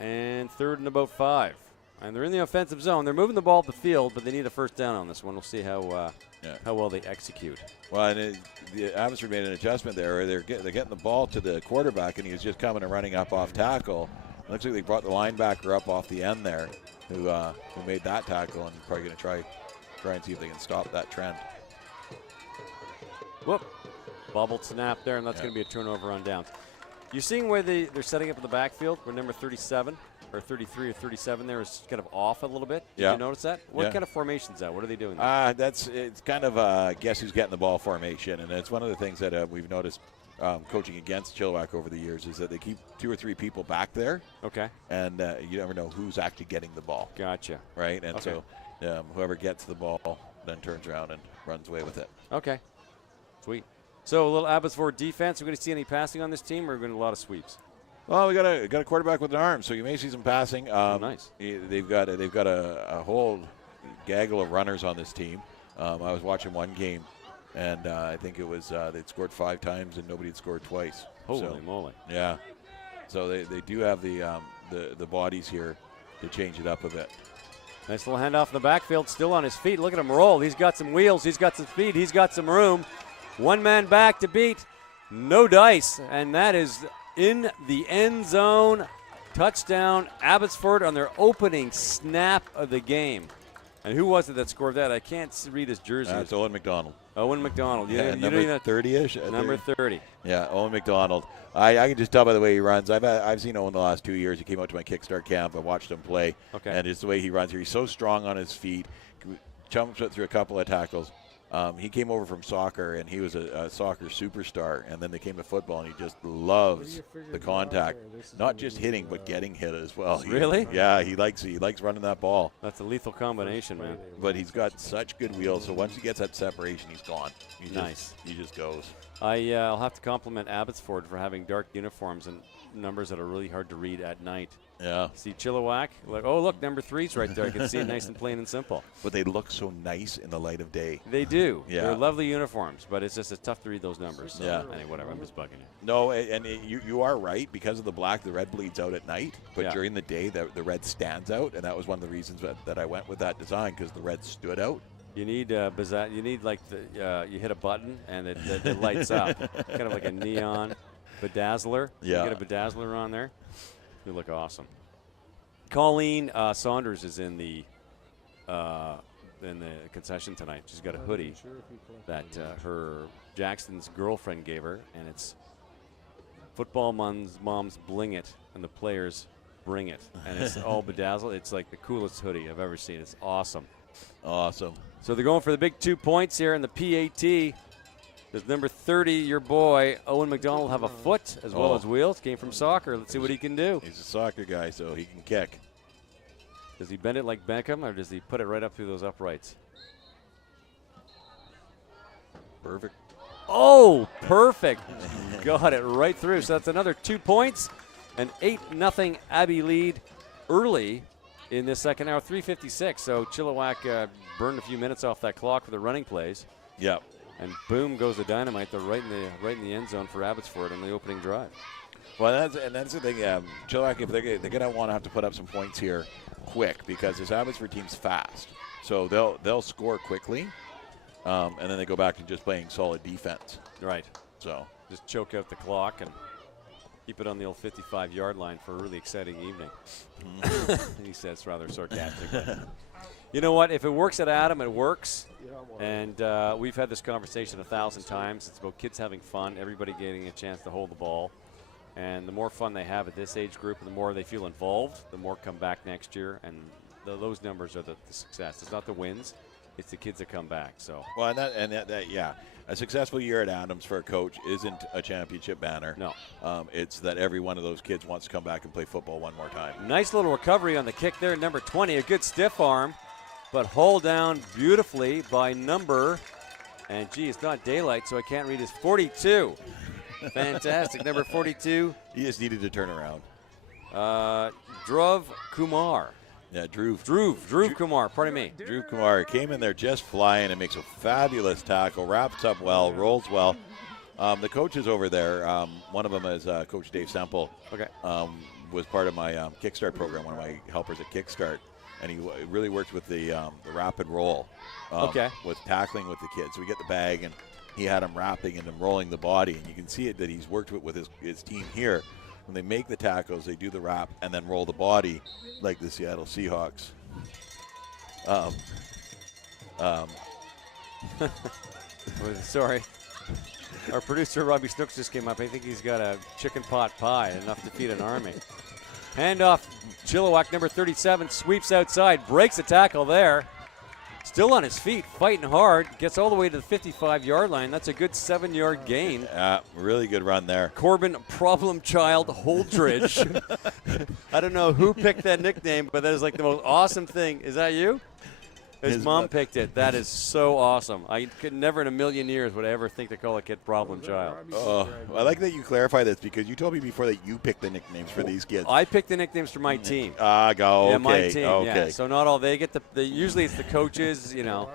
And third and about 5. And they're in the offensive zone. They're moving the ball up the field, but they need a first down on this one. We'll see how well they execute. Well, and the Abbotsford made an adjustment there. They're getting the ball to the quarterback, and he was just coming and running up off tackle. Looks like they brought the linebacker up off the end there, who made that tackle, and probably going to try and see if they can stop that trend. Whoop. Bobbled snap there, and that's going to be a turnover on downs. You seeing where they're setting up in the backfield where number 37 or 33 or 37 there is kind of off a little bit? Did you notice that? What kind of formation is that? What are they doing there? It's kind of guess who's getting the ball formation, and it's one of the things that we've noticed coaching against Chilliwack over the years is that they keep 2 or 3 people back there. Okay. And you never know who's actually getting the ball. Gotcha. Right? And so whoever gets the ball then turns around and runs away with it. Okay. Sweet. So a little Abbotsford defense. We're going to see any passing on this team, or are we going to a lot of sweeps? Well, we got a quarterback with an arm, so you may see some passing. Nice. They've got a whole gaggle of runners on this team. I was watching one game, and I think it was they'd scored 5 times and nobody had scored twice. Holy moly! Yeah. So they do have the bodies here to change it up a bit. Nice little handoff in the backfield, still on his feet. Look at him roll. He's got some wheels. He's got some speed. He's got some room. One man back to beat. No dice. And that is in the end zone. Touchdown, Abbotsford on their opening snap of the game. And who was it that scored that? I can't read his jersey. It's Owen McDonald. Owen McDonald. Number 30-ish. Number 30. Yeah, Owen McDonald. I can just tell by the way he runs. I've seen Owen the last 2 years. He came out to my Kickstart camp. I watched him play. Okay. And it's the way he runs here. He's so strong on his feet. Jumps through a couple of tackles. He came over from soccer, and he was a soccer superstar. And then they came to football, and he just loves the contact, not just hitting, but getting hit as well. Really? Yeah, he likes running that ball. That's a lethal combination, man. But he's got such good wheels, so once he gets that separation, he's gone. Nice. He just goes. I'll have to compliment Abbotsford for having dark uniforms and numbers that are really hard to read at night. Yeah. See Chilliwack? Look, number 3's right there. I can see it nice and plain and simple. But they look so nice in the light of day. They do. Yeah. They're lovely uniforms, but it's tough to read those numbers. So Yeah. Anyway, whatever. I'm just bugging you. No, you are right. Because of the black, the red bleeds out at night. But Yeah. during the day, the red stands out, and that was one of the reasons that I went with that design, because the red stood out. You need you need like you hit a button and it lights up, kind of like a neon bedazzler. Yeah. You get a bedazzler on there, you look awesome. Colleen Saunders is in the concession tonight. She's got a hoodie that her Jackson's girlfriend gave her, and it's football moms bling it and the players bring it, and it's all bedazzled. It's like the coolest hoodie I've ever seen. It's awesome. Awesome. So they're going for the big 2 points here in the PAT. Does number 30, your boy, Owen McDonald, have a foot as well as wheels? Came from soccer. Let's see what he can do. He's a soccer guy, so he can kick. Does he bend it like Beckham, or does he put it right up through those uprights? Perfect. Oh, perfect. Got it right through. So that's another 2 points. An 8-0 Abbey lead early in this second hour, 3:56. So Chilliwack burned a few minutes off that clock for the running plays. Yep. And boom goes the dynamite. They're right in the end zone for Abbotsford on the opening drive. Well, that's the thing. Chilliwack, if they're going to want to have to put up some points here quick, because this Abbotsford team's fast. So they'll score quickly, and then they go back to just playing solid defense. Right. So Just choke out the clock and keep it on the old 55-yard line for a really exciting evening. He says rather sarcastically. You know what? If it works at Adam, it works. And we've had this conversation 1,000 times. It's about kids having fun, everybody getting a chance to hold the ball. And the more fun they have at this age group, and the more they feel involved, the more come back next year. And those numbers are the success. It's not the wins. It's the kids that come back. So. well, yeah. A successful year at Adams for a coach isn't a championship banner. No. It's that every one of those kids wants to come back and play football one more time. Nice little recovery on the kick there, number 20. A good stiff arm, but hauled down beautifully by number, and gee, it's not daylight, so I can't read his 42. Fantastic. Number 42. He just needed to turn around. Dhruv Kumar. Yeah, Dhruv Kumar, pardon me. Dhruv Kumar came in there just flying and makes a fabulous tackle, wraps up well, rolls well. The coaches over there, one of them is Coach Dave Semple. Okay. Was part of my Kickstart program, one of my helpers at Kickstart, and he really works with the rapid roll. Okay. With tackling with the kids. So we get the bag, and he had him wrapping and him rolling the body, and you can see it that he's worked with his team here. When they make the tackles, they do the wrap and then roll the body like the Seattle Seahawks. Sorry. Our producer, Robbie Snooks, just came up. I think he's got a chicken pot pie, enough to feed an army. Handoff, Chilliwack, number 37, sweeps outside, breaks a tackle there. Still on his feet, fighting hard, gets all the way to the 55-yard line. That's a good 7-yard gain. Really good run there. Corbin Problem Child Holdridge. I don't know who picked that nickname, but that is like the most awesome thing. Is that you? His mom picked it. That is so awesome. I could never in a million years would I ever think to call a kid Problem Child. Oh, I like that you clarify this, because you told me before that you picked the nicknames for these kids. I picked the nicknames for my team. Okay. Yeah, my team. Okay. Yeah. So not all they get the usually it's the coaches, you know.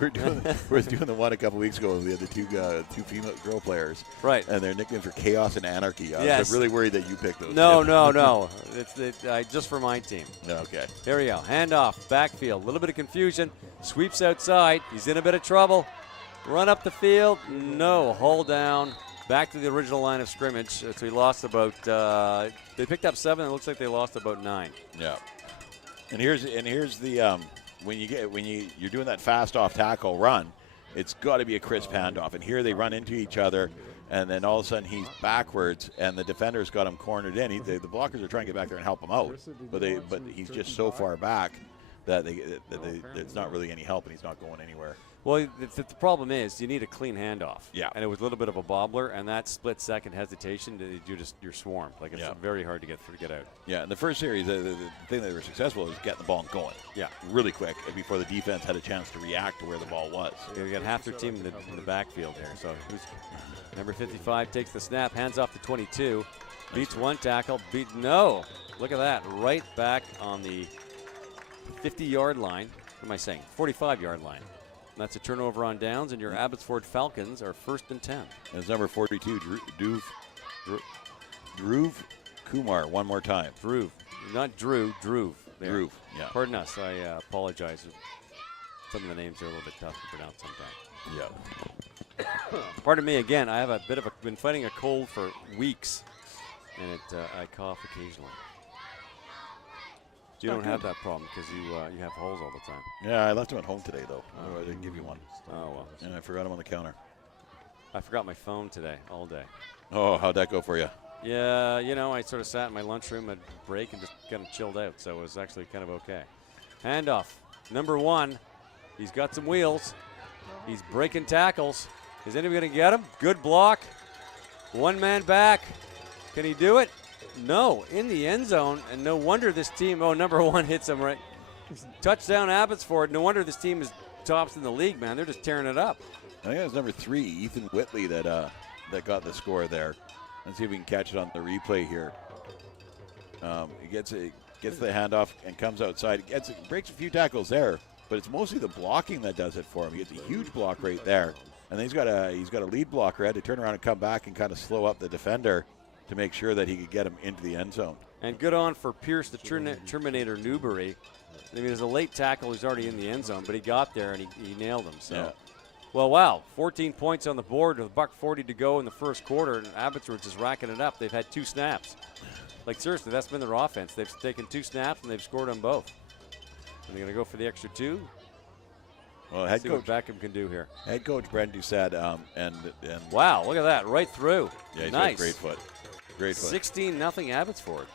We're doing the one a couple weeks ago. We had the two female girl players. Right. And their nicknames were Chaos and Anarchy. I Yes. was really worried that you picked those. No. It's just for my team. Okay. Here we go. Handoff, backfield. A little bit of confusion. Sweeps outside. He's in a bit of trouble. Run up the field. No. Hold down. Back to the original line of scrimmage. So he lost about. They picked up 7. It looks like they lost about 9. Yeah. And here's the when you're doing that fast off tackle run, it's got to be a crisp handoff. And here they run into each other, and then all of a sudden he's backwards, and the defender's got him cornered in. The blockers are trying to get back there and help him out, but he's just so far back that there's not really any help, and he's not going anywhere. Well, the problem is you need a clean handoff. Yeah. And it was a little bit of a bobbler, and that split-second hesitation, you're swarmed. Like, it's very hard to get out. Yeah, in the first series, the thing that they were successful was getting the ball going. Yeah. Really quick before the defense had a chance to react to where the ball was. They got half their team in the backfield here. So number 55 takes the snap, hands off to 22, beats one tackle, no. Look at that, right back on the 50-yard line. What am I saying? 45-yard line. And that's a turnover on downs, and your Abbotsford Falcons are 1st and 10. And it's number 42, Dhruv Kumar, one more time. Dhruv, not Drew, Dhruv. There. Dhruv, yeah. Pardon us, I apologize. Some of the names are a little bit tough to pronounce sometimes. Yeah. Pardon me again. I have been fighting a cold for weeks, and I cough occasionally. You don't have that problem because you have holes all the time. Yeah, I left him at home today, though. I didn't give you one. Oh, well. And I forgot him on the counter. I forgot my phone today all day. Oh, how'd that go for you? Yeah, I sort of sat in my lunchroom at break and just kind of chilled out, so it was actually kind of okay. Handoff. Number 1. He's got some wheels. He's breaking tackles. Is anybody going to get him? Good block. One man back. Can he do it? No, in the end zone, and no wonder this team, number 1 hits him right. Touchdown Abbotsford. No wonder this team is tops in the league, man. They're just tearing it up. I think it was number 3, Ethan Whitley, that got the score there. Let's see if we can catch it on the replay here. He gets the handoff and comes outside. Breaks a few tackles there, but it's mostly the blocking that does it for him. He gets a huge block right there, and then he's got a lead blocker. Had to turn around and come back and kind of slow up the defender to make sure that he could get him into the end zone. And good on for Pierce, the Terminator Newbury. I mean, it was a late tackle. He's already in the end zone, but he got there and he nailed him. So, Well, wow, 14 points on the board with $1:40 to go in the first quarter, and Abbotsford's just racking it up. They've had 2 snaps. Like, seriously, that's been their offense. They've taken 2 snaps, and they've scored on both. And they're going to go for the extra 2. Well, head see coach what Beckham can do here. Head coach Brent Doucette, and wow, look at that, right through. Yeah, he's nice. got great foot. Great foot. 16-0 Abbotsford.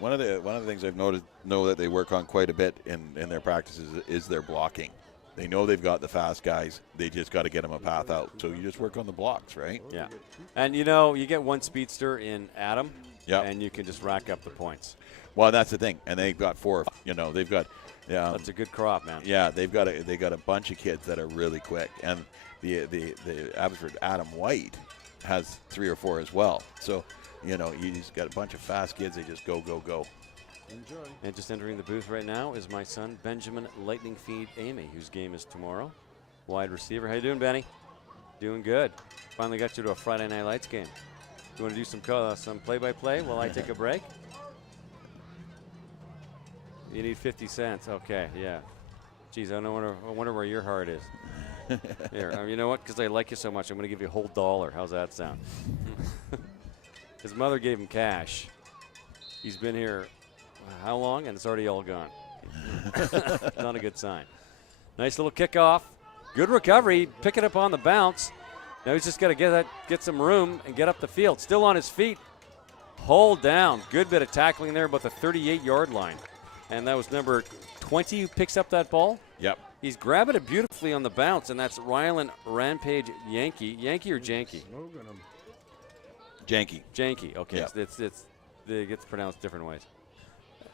One of the things I've know that they work on quite a bit in their practices is their blocking. They know they've got the fast guys. They just got to get them a path out. So you just work on the blocks, right? Yeah. And, you get one speedster in Adam, yeah, and you can just rack up the points. Well, that's the thing. And they've got 4. They've got. That's a good crop, man. Yeah, they got a bunch of kids that are really quick. And the Abbotsford Adam White has 3 or 4 as well. So, you just got a bunch of fast kids. They just go, go, go. Enjoy. And just entering the booth right now is my son, Benjamin Lightning Feed Amy, whose game is tomorrow. Wide receiver. How you doing, Benny? Doing good. Finally got you to a Friday Night Lights game. You want to do some play-by-play while I take a break? You need 50 cents. Okay, yeah. Geez, I wonder where your heart is. Here, you know what? Because I like you so much, I'm going to give you a whole $1. How's that sound? His mother gave him cash. He's been here how long? And it's already all gone. Not a good sign. Nice little kickoff. Good recovery. Pick it up on the bounce. Now he's just got to get some room and get up the field. Still on his feet. Hold down. Good bit of tackling there, about the 38-yard line. And that was number 20 who picks up that ball. Yep. He's grabbing it beautifully on the bounce, and that's Rylan Rampage Yankee. Yankee or Janky? Janky. Janky. Okay. Yep. It gets pronounced different ways.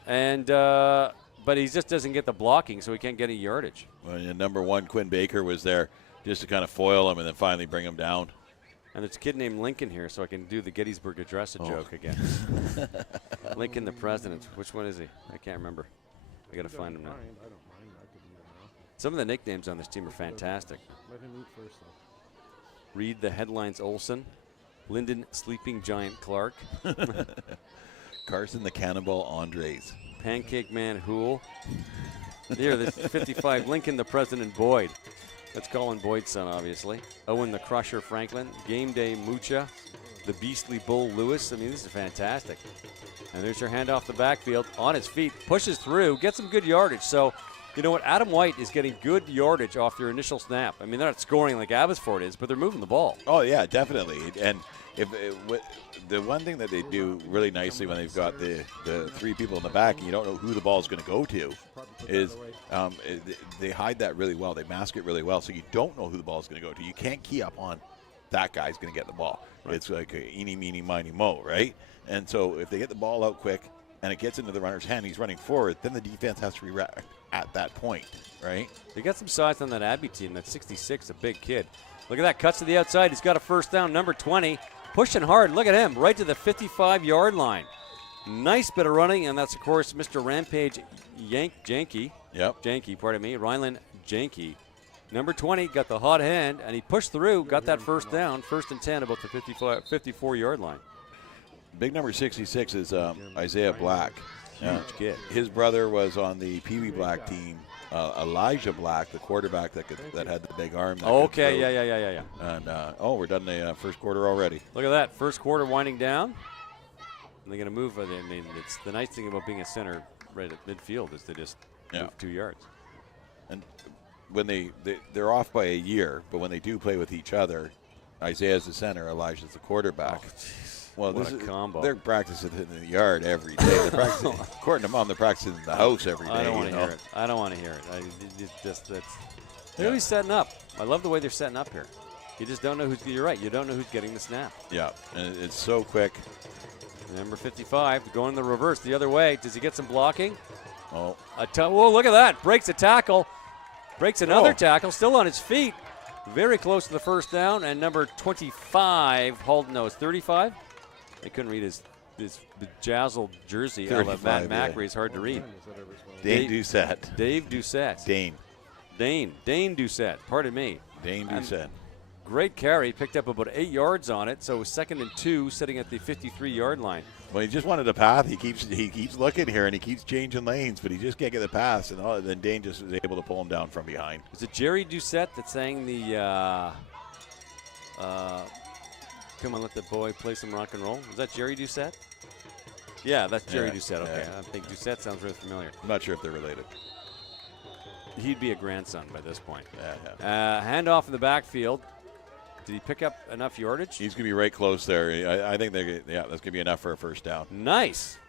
And but he just doesn't get the blocking, so he can't get any yardage. Well, number 1, Quinn Baker, was there just to kind of foil him and then finally bring him down. And there's a kid named Lincoln here, so I can do the Gettysburg Address joke again. Lincoln the president. Which one is he? I can't remember. I got to find him now. I don't mind. I could eat him now. Some of the nicknames on this team are fantastic. Let him eat first, though. Read the headlines Olson. Lyndon Sleeping Giant Clark. Carson the Cannonball Andres. Pancake Man Hool. Here, the 55, Lincoln the President Boyd. That's Colin Boyd's son, obviously. Owen the Crusher Franklin. Game Day Mucha. The Beastly Bull Lewis. I mean, this is fantastic. And there's your handoff the backfield. On his feet. Pushes through. Gets some good yardage. So, you know what? Adam White is getting good yardage off their initial snap. I mean, they're not scoring like Abbotsford is, but they're moving the ball. Oh, yeah, definitely. And the one thing that they do really nicely when they've got the three people in the back and you don't know who the ball is going to go to is they hide that really well. They mask it really well, so you don't know who the ball is going to go to. You can't key up on that guy's going to get the ball. Right. It's like a eeny, meeny, miny, mo, right? And so if they get the ball out quick and it gets into the runner's hand, he's running forward, then the defense has to react at that point, right? They got some size on that Abbey team. That 66, a big kid. Look at that, cuts to the outside. He's got a first down, number 20. Pushing hard, look at him, right to the 55-yard line. Nice bit of running, and that's, of course, Mr. Rampage Janke. Yep. Janke, pardon me, Ryland Janke. Number 20 got the hot hand, and he pushed through, got that first down, 1st and 10, about the 54-yard line. Big number 66 is Isaiah Black. Huge kid. His brother was on the Pee Wee Black team. Elijah Black, the quarterback that had the big arm. Okay, yeah. And we're done the first quarter already. Look at that, first quarter winding down. And they're going to move. I mean, it's the nice thing about being a center right at midfield is they just move 2 yards. And when they're off by a year, but when they do play with each other, Isaiah's the center, Elijah's the quarterback. Well, what a combo. They're practicing in the yard every day. They're practicing, according to Mom, they're practicing in the house every day. I don't want to hear it. I don't want to hear it. They're always setting up. I love the way they're setting up here. You just don't know who's. You're right. You don't know who's getting the snap. Yeah, and it's so quick. Number 55 going the reverse the other way. Does he get some blocking? Oh, whoa! Look at that. Breaks a tackle. Breaks another tackle. Still on his feet. Very close to the first down. And number 25, Holden knows 35. I couldn't read his bejazzled jersey. Matt Macri is hard to read. Dane Doucette. Dave Doucette. Dane Doucette. Pardon me. Dane Doucette. Great carry. Picked up about 8 yards on it. So 2nd and 2, sitting at the 53-yard line. Well, he just wanted a path. He keeps looking here and he keeps changing lanes, but he just can't get the pass. And then Dane just was able to pull him down from behind. Is it Jerry Doucette that sang the? Come on, let the boy play some rock and roll. Is that Jerry Doucette? Yeah, that's Jerry Doucette. Okay, I think Doucette sounds really familiar. I'm not sure if they're related. He'd be a grandson by this point. Yeah. Handoff in the backfield. Did he pick up enough yardage? He's going to be right close there. I think that's going to be enough for a first down. Nice.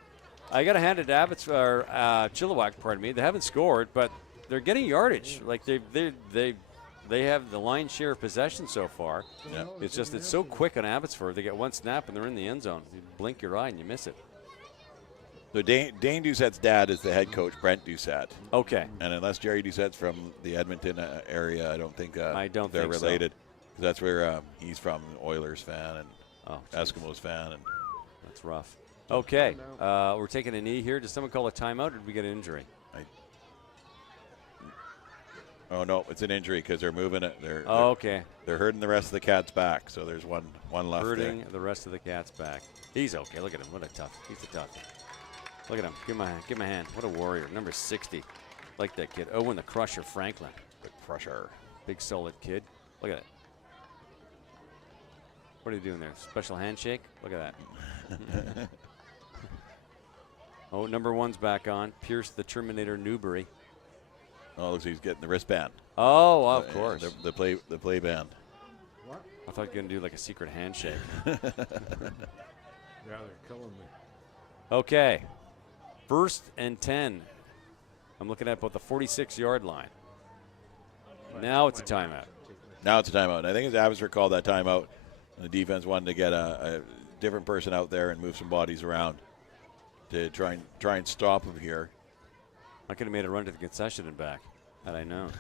I got to hand it to Chilliwack, pardon me. They haven't scored, but they're getting yardage. Like they have the lion's share of possession so far. Yeah. It's just it's so quick on Abbotsford. They get one snap and they're in the end zone. You blink your eye and you miss it. So Dane Doucette's dad is the head coach, Brent Doucette. Okay. And unless Jerry Doucette's from the Edmonton area, I don't think they're related. So. That's where he's from, an Oilers fan and Eskimos fan. And that's rough. Okay. We're taking a knee here. Does someone call a timeout or did we get an injury? Oh, no, it's an injury because they're moving it. Okay. They're hurting the rest of the Cats back, so there's one left hurting there. The rest of the Cats back. He's okay. Look at him. He's a tough. Look at him. Give him a hand. What a warrior. Number 60. Like that kid. Owen the Crusher Franklin. The Crusher. Big solid kid. Look at it. What are you doing there? Special handshake? Look at that. Oh, number 1's back on. Pierce the Terminator Newbury. Oh, looks like he's getting the wristband. Oh, of course. The play band. What? I thought you were going to do like a secret handshake. Yeah, they're killing me. Okay. 1st and 10. I'm looking at about the 46-yard line. Now it's a timeout. Now it's a timeout. I think it's Abbotsford called that timeout. And the defense wanted to get a different person out there and move some bodies around to try and stop him here. I could have made a run to the concession and back, had I known.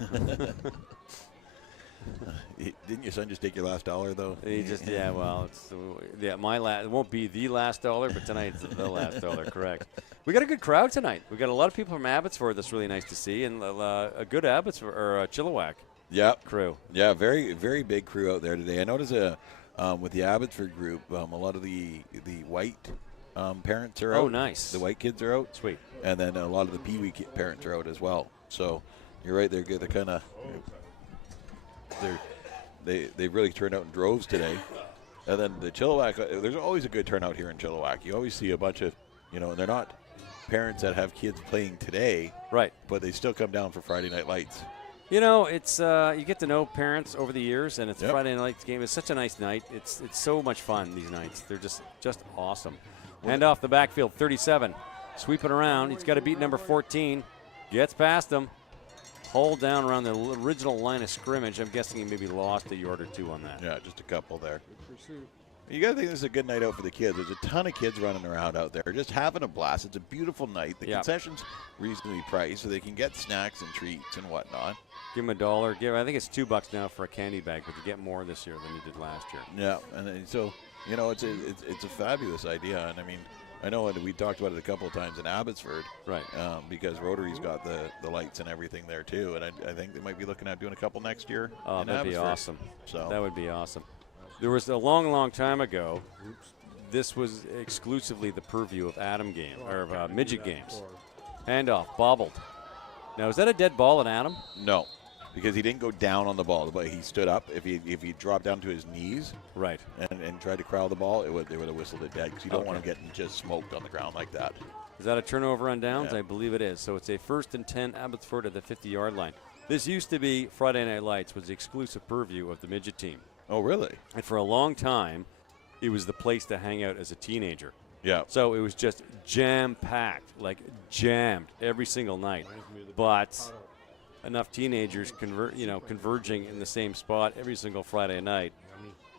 Didn't your son just take your last dollar, though? He just, it won't be the last dollar, but tonight's the last dollar, correct. We got a good crowd tonight. We got a lot of people from Abbotsford that's really nice to see, and a good Abbotsford or Chilliwack crew. Yeah, very, very big crew out there today. I noticed with the Abbotsford group, a lot of the white parents are out. Oh, nice. The white kids are out. Sweet. And then a lot of the Pee Wee parents are out as well. So you're right. They're kind of they really turned out in droves today. And then the Chilliwack, there's always a good turnout here in Chilliwack. You always see a bunch of, and they're not parents that have kids playing today, right? But they still come down for Friday Night Lights. You know, it's you get to know parents over the years, and it's Yep. Friday night game. It's such a nice night. It's so much fun these nights. They're just awesome. Hand off the backfield, 37, sweeping around. He's got to beat number 14. Gets past him. Hold down around the original line of scrimmage. I'm guessing he maybe lost a yard or two on that. Yeah, just a couple there. You got to think this is a good night out for the kids. There's a ton of kids running around out there, just having a blast. It's a beautiful night. The Yeah. concessions reasonably priced, so they can get snacks and treats and whatnot. Give him $1. I think it's $2 now for a candy bag, but you get more this year than you did last year. Yeah, and so you know it's a fabulous idea, and I mean I know we talked about it a couple of times in Abbotsford, Right. because Rotary's got the lights and everything there too, and I think they might be looking at doing a couple next year. Oh, in that'd be Abbotsford. awesome. So That would be awesome. There was a long time ago. This was exclusively the purview of Adam game or of midget games. Handoff, bobbled. Now is that a dead ball in Adam? no, because he didn't go down on the ball, but he stood up. If he dropped down to his knees Right. and tried to corral the ball, they would have whistled it dead because you don't want him Okay. getting just smoked on the ground like that. Is that a turnover on downs? Yeah. I believe it is. So it's a 1st and 10 Abbotsford at the 50-yard line. This used to be Friday Night Lights was the exclusive purview of the midget team. Oh, really? And for a long time, it was the place to hang out as a teenager. Yeah. So it was just jam-packed, like jammed every single night. But enough teenagers converging in the same spot every single Friday night,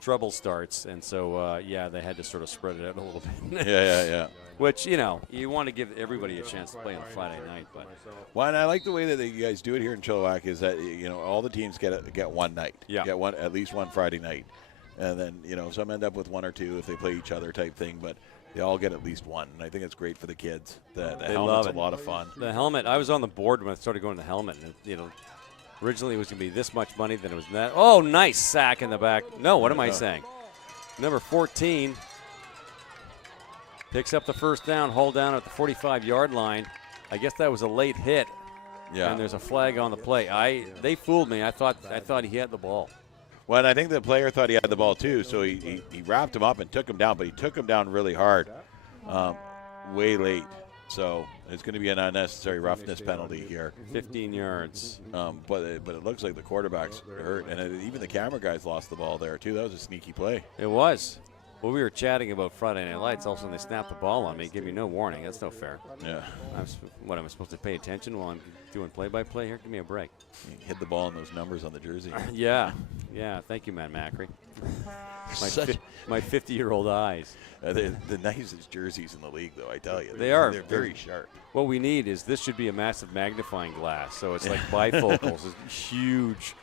trouble starts. And so, they had to sort of spread it out a little bit. Yeah. Which, you want to give everybody a chance to play on Friday night. But Well, and I like the way that you guys do it here in Chilliwack is that all the teams get one night, Yeah. get at least one Friday night, and then some end up with one or two if they play each other type thing, but they all get at least one, and I think it's great for the kids. The They helmet's love it. a lot of fun. the helmet, I was on the board when I started going to the helmet. And, originally it was going to be this much money, then it was that. Oh, nice sack in the back. No, what am I saying? Number 14 picks up the first down, hold down at the 45-yard line. I guess that was a late hit. Yeah. And there's a flag on the play. They fooled me. I thought he had the ball. Well, and I think the player thought he had the ball too, so he wrapped him up and took him down, but he took him down really hard, way late. So it's going to be an unnecessary roughness penalty here. 15 yards. But it looks like the quarterback's hurt, and even the camera guys lost the ball there too. That was a sneaky play. It was. Well, we were chatting about Friday Night Lights. All of a sudden, they snapped the ball on me, give me no warning. That's no fair. Yeah. Am I supposed to pay attention while I'm doing play-by-play here? Give me a break. He hit the ball in those numbers on the jersey. Yeah. Thank you, Matt Macri. Such- My 50-year-old eyes. The nicest jerseys in the league, though, I tell you. They are. They're very sharp. What we need is this should be a massive magnifying glass, so it's like bifocals. It's huge.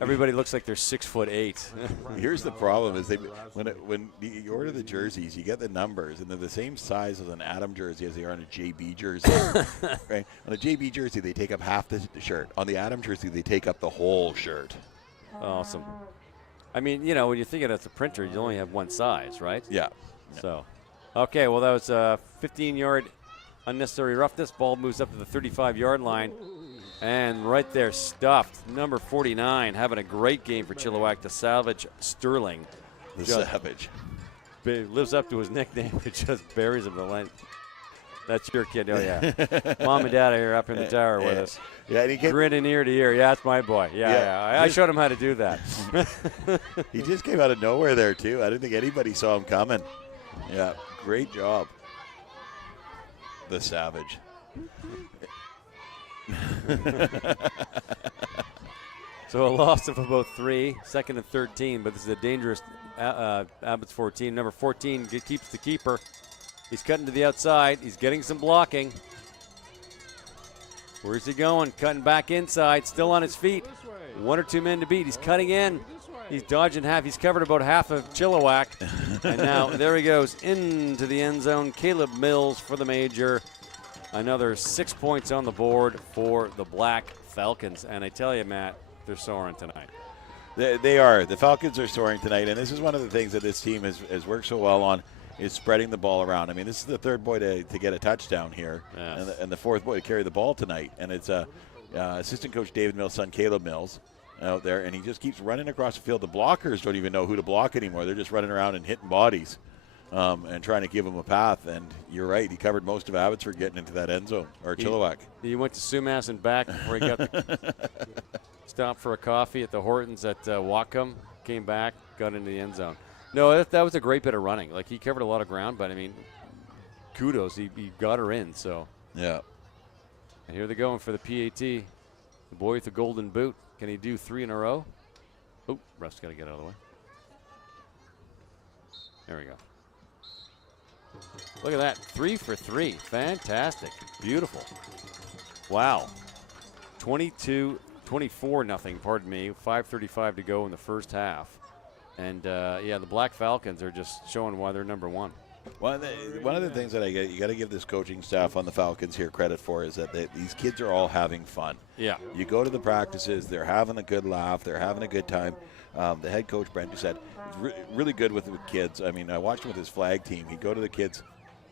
Everybody looks like they're 6'8". Here's the problem: is when you order the jerseys, you get the numbers, and they're the same size as an Adam jersey as they are on a JB jersey. Right? On a JB jersey, they take up half the shirt. On the Adam jersey, they take up the whole shirt. Awesome. I mean, when you think of it as a printer, you only have one size, right? Yeah. So, okay, well, that was a 15-yard unnecessary roughness. Ball moves up to the 35-yard line. And right there, stuffed. Number 49, having a great game for Chilliwack, the Savage Sterling. The Just Savage. lives up to his nickname. It just buries him in the line. That's your kid, oh yeah. Mom and Dad are here up in the tower with us. Yeah, and he Grinning ear to ear. Yeah, that's my boy. Yeah. I showed him how to do that. He just came out of nowhere there too. I didn't think anybody saw him coming. Yeah, great job. The Savage. So a loss of about 3, 2nd and 13, but this is a dangerous Abbotsford team. Number 14 keeps the keeper. He's cutting to the outside. He's getting some blocking. Where's he going? Cutting back inside, still on his feet. 1 or 2 men to beat. He's cutting in. He's dodging half. He's covered about half of Chilliwack. And now there he goes into the end zone. Caleb Mills for the major. Another 6 points on the board for the Black Falcons. And I tell you, Matt, they're soaring tonight. They are. The Falcons are soaring tonight, and this is one of the things that this team has worked so well on is spreading the ball around. I mean, this is the third boy to get a touchdown here, Yes. and the fourth boy to carry the ball tonight. And it's assistant coach David Mills' son, Caleb Mills, out there, and he just keeps running across the field. The blockers don't even know who to block anymore. They're just running around and hitting bodies and trying to give him a path. And you're right. He covered most of Abbotsford getting into that end zone, or Chilliwack. He went to Sumas and back before he got the stopped for a coffee at the Hortons at Whatcom, came back, got into the end zone. No, that was a great bit of running. Like, he covered a lot of ground, but, I mean, kudos. He got her in, so. Yeah. And here they're going for the PAT. The boy with the golden boot. Can he do 3 in a row? Oh, ref's got to get out of the way. There we go. Look at that. 3 for 3. Fantastic. Beautiful. Wow. 24-0, pardon me. 5:35 to go in the first half. And, yeah, the Black Falcons are just showing why they're number 1. One of the things that you got to give this coaching staff on the Falcons here credit for is that these kids are all having fun. Yeah. You go to the practices, they're having a good laugh, they're having a good time. The head coach, Brent, who said, is really good with kids. I mean, I watched him with his flag team. He'd go to the kids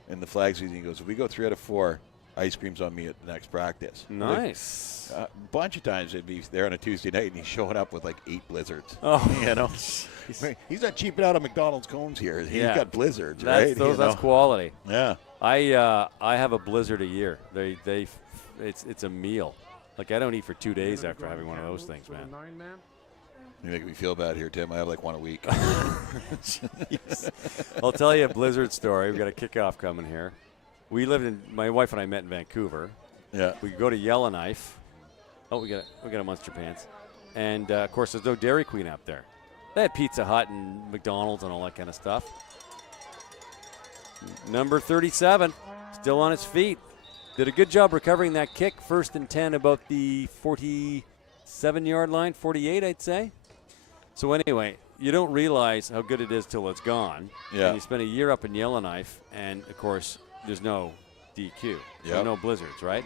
in the flag season. He goes, if we go 3 out of 4, ice cream's on me at the next practice. Nice. A bunch of times they'd be there on a Tuesday night, and he's showing up with like 8 blizzards. Oh. You know? He's not cheaping out on McDonald's cones here. He's got blizzards, right? That's quality. Yeah. I have a blizzard a year. It's a meal. Like, I don't eat for 2 days after having one of those things, man. You make me feel bad here, Tim. I have like one a week. I'll tell you a blizzard story. We've got a kickoff coming here. My wife and I met in Vancouver. Yeah. We go to Yellowknife. Oh, we got a Munster Pants. And, of course, there's no Dairy Queen up there. They had Pizza Hut and McDonald's and all that kind of stuff. Number 37, still on his feet. Did a good job recovering that kick. 1st and 10, about the 47-yard line, 48, I'd say. So anyway, you don't realize how good it is till it's gone. Yeah. And you spend a year up in Yellowknife, and, of course, there's no DQ. There's no blizzards, right?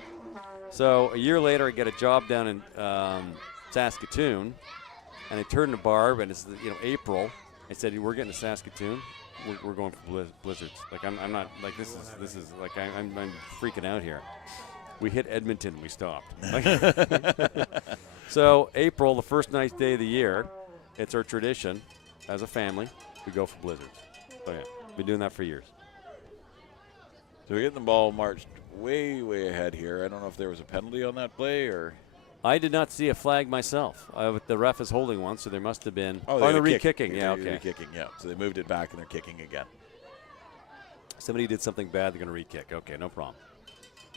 So a year later, I get a job down in Saskatoon, and I turned to Barb, and it's April. I said, "We're getting to Saskatoon. We're going for blizzards. Like, I'm not like this is like I'm freaking out here." We hit Edmonton. We stopped. So April, the first nice day of the year, it's our tradition as a family to go for blizzards. Oh yeah, been doing that for years. So we're getting the ball marched way, way ahead here. I don't know if there was a penalty on that play or. I did not see a flag myself. The ref is holding one, so there must have been. Oh, the re-kicking. Yeah, okay. Re-kicking, yeah. So they moved it back and they're kicking again. Somebody did something bad. They're going to re-kick. Okay, no problem.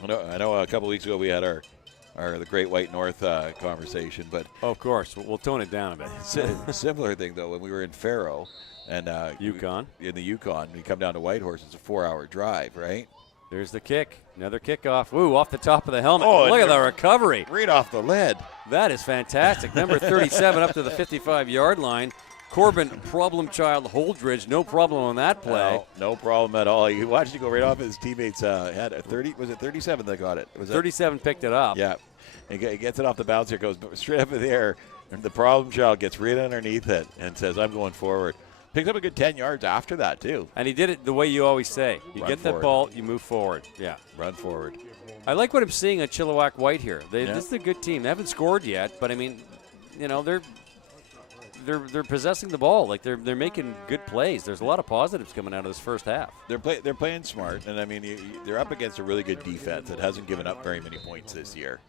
I know. A couple weeks ago we had the Great White North conversation, but of course we'll tone it down a bit. Similar thing though when we were in Faro and Yukon. In the Yukon, we come down to Whitehorse. It's a 4-hour drive, right? There's the kick. Another kickoff. Ooh, off the top of the helmet. Oh, look at the recovery. Right off the lead. That is fantastic. Number 37 up to the 55-yard line. Corbin, problem child, Holdridge, no problem on that play. No problem at all. You watched it go right off his teammates' head. 30, was it 37 that got it? Was 37 picked it up. Yeah. He gets it off the bounce here, goes straight up in the air, and the problem child gets right underneath it and says, I'm going forward. Picks up a good 10 yards after that, too. And he did it the way you always say. You Run get forward. that ball, you move forward. Yeah. Run forward. I like what I'm seeing at Chilliwack White here. Yeah. This is a good team. They haven't scored yet, but, I mean, they're possessing the ball. Like, they're making good plays. There's a lot of positives coming out of this first half. They're playing smart, and, I mean, they're up against a really good defense that hasn't given up very many points this year.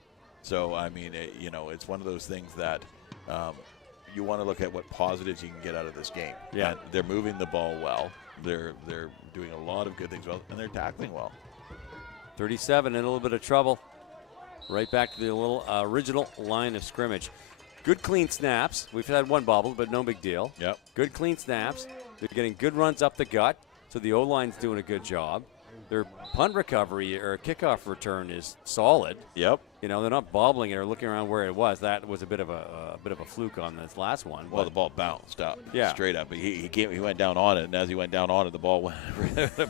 So, I mean, it's one of those things that you want to look at what positives you can get out of this game. Yeah. And they're moving the ball well. They're doing a lot of good things well, and they're tackling well. 37 in a little bit of trouble. Right back to the little original line of scrimmage. Good clean snaps. We've had one bobble, but no big deal. Yep. Good clean snaps. They're getting good runs up the gut, so the O-line's doing a good job. Their punt recovery or kickoff return is solid. Yep. They're not bobbling it or looking around where it was. That was a bit of a fluke on this last one. Well, the ball bounced up. Yeah. Straight up. He went down on it, and as he went down on it, the ball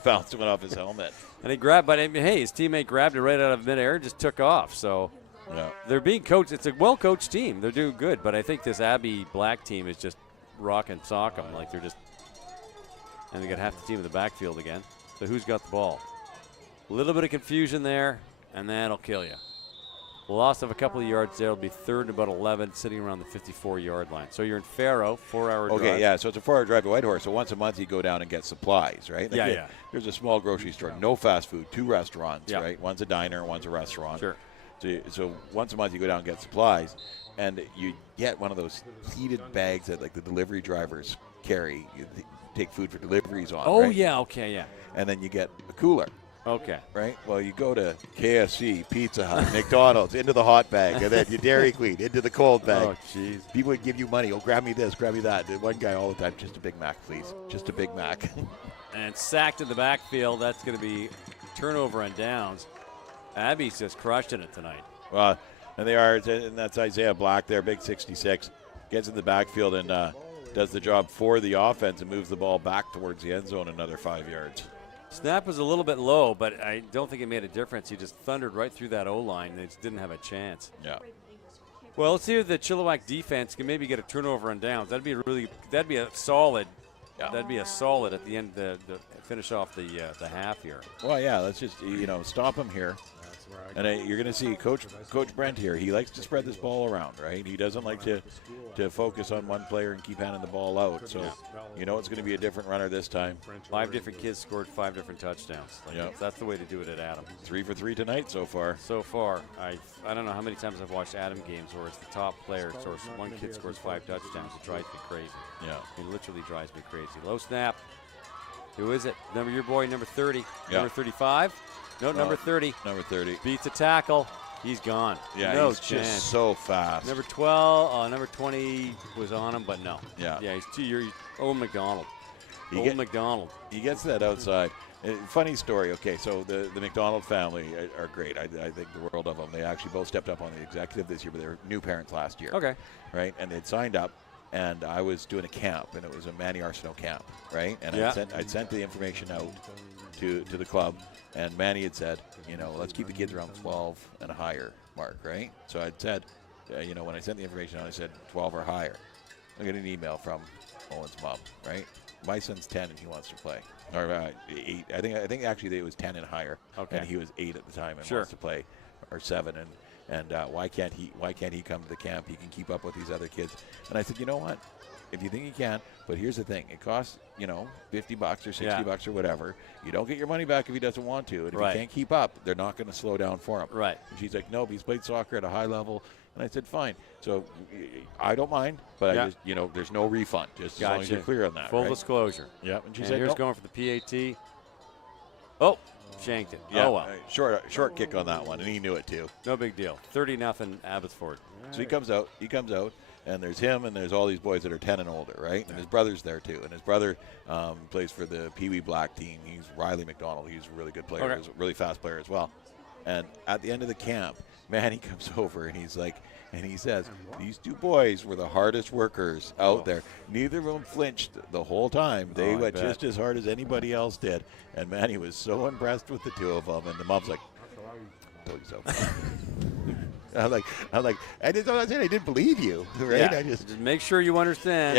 bounced off his helmet. And he grabbed, but hey, his teammate grabbed it right out of midair and just took off. So Yeah. they're being coached. It's a well-coached team. They're doing good, but I think this Abbey Black team is just rock and sock them. Like, they're just, and they got half the team in the backfield again. So who's got the ball? A little bit of confusion there, and that'll kill you. Loss of a couple of yards there. It'll be 3rd and about 11, sitting around the 54-yard line. So you're in Faro, 4-hour drive. Okay, yeah, so it's a 4-hour drive to Whitehorse. So once a month you go down and get supplies, right? Like Yeah. There's a small grocery store, no fast food, 2 restaurants, Yeah. right? One's a diner, one's a restaurant. Sure. So once a month you go down and get supplies, and you get one of those heated bags that like the delivery drivers carry. You take food for deliveries on. Oh, right? yeah. Okay, yeah. And then you get a cooler. Okay. Right? Well, you go to KFC, Pizza Hut, McDonald's, into the hot bag, and then you Dairy Queen, into the cold bag. Oh, jeez. People would give you money. Oh, grab me this, grab me that. And one guy all the time, just a Big Mac, please. Just a Big Mac. And sacked in the backfield. That's going to be turnover on downs. Abby's just crushing it tonight. Well, and they are, and that's Isaiah Black there, big 66. Gets in the backfield and does the job for the offense and moves the ball back towards the end zone another 5 yards. Snap was a little bit low, but I don't think it made a difference. He just thundered right through that O-line. They just didn't have a chance. Yeah. Well, let's see if the Chilliwack defense can maybe get a turnover on downs. That'd be a solid. Yeah. That'd be a solid at the end to finish off the half here. Well, yeah, let's just, stop him here. And you're going to see Coach Brent here. He likes to spread this ball around, right? He doesn't like to focus on one player and keep handing the ball out. So, it's going to be a different runner this time. 5 different kids scored 5 different touchdowns. That's the way to do it at Adam. 3 for 3 tonight so far. So far, I don't know how many times I've watched Adam games where it's the top player scores, one kid scores 5 touchdowns. It drives me crazy. Yeah. It literally drives me crazy. Low snap. Who is it? Your boy, number 30. Yeah. Number 35? No, number 30. Number 30. Beats a tackle. He's gone. Yeah, no he's chance. just so fast. Number 12, number 20 was on him, but no. Yeah. Yeah, he's 2 years. Old McDonald. McDonald. He gets that outside. Funny story. Okay, so the McDonald family are great. I think the world of them. They actually both stepped up on the executive this year, but they were new parents last year. Okay. Right, and they'd signed up. And I was doing a camp, and it was a Manny Arsenault camp, right? And I'd sent the information out to the club, and Manny had said, let's keep the kids around 12 and a higher mark, right? So I'd said, when I sent the information out, I said 12 or higher. I get an email from Owen's mom, right? My son's 10 and he wants to play, or 8. I think actually it was 10 and higher, okay. And he was 8 at the time and sure. wants to play, or 7 And why can't he come to the camp? He can keep up with these other kids. And I said, you know what? If you think you can, but here's the thing: it costs $50 or $60 or whatever. You don't get your money back if he doesn't want to, and if he can't keep up, they're not going to slow down for him. Right. And she's like, no, he's played soccer at a high level. And I said, fine. So I don't mind, but I just, there's no refund. Just as long as you're clear on that. Full disclosure. Yep. And she and said, here's going for the PAT. Oh, shanked it. Yeah, oh well. Short kick on that one, and he knew it too. No big deal. 30-0 Abbotsford. So he comes out, and there's him, and there's all these boys that are 10 and older, right? And his brother's there too. And his brother plays for the Pee Wee Black team. He's Riley McDonald. He's a really good player. Okay. He's a really fast player as well. And at the end of the camp, Manny comes over and he's like, and he says, these 2 boys were the hardest workers out there. Neither of them flinched the whole time. They went just as hard as anybody else did. And Manny was so impressed with the 2 of them. And the mom's like, told you so. I'm like, I didn't believe you, right? Yeah. I just make sure you understand.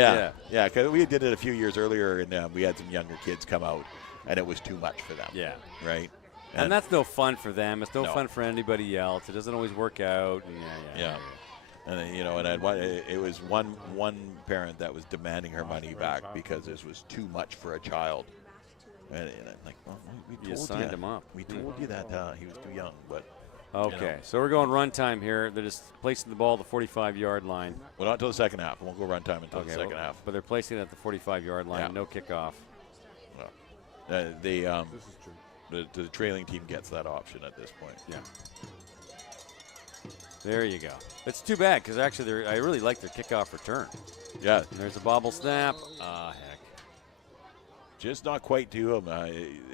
Yeah. Because we did it a few years earlier, and we had some younger kids come out, and it was too much for them. Yeah. Right. And that's no fun for them. It's no fun for anybody else. It doesn't always work out. Yeah. And then, and it was one parent that was demanding her money back because this was too much for a child. And I'm like, well, we told signed him up. We told you that he was too young, but. Okay, so we're going run time here. They're just placing the ball at the 45-yard line. Well, not until the second half. We won't go run time until the second half. But they're placing it at the 45-yard line. Yeah. No kickoff. Well, the trailing team gets that option at this point. Yeah. There you go. It's too bad because actually I really like their kickoff return. Yeah. There's a bobble snap. Heck. Just not quite to him.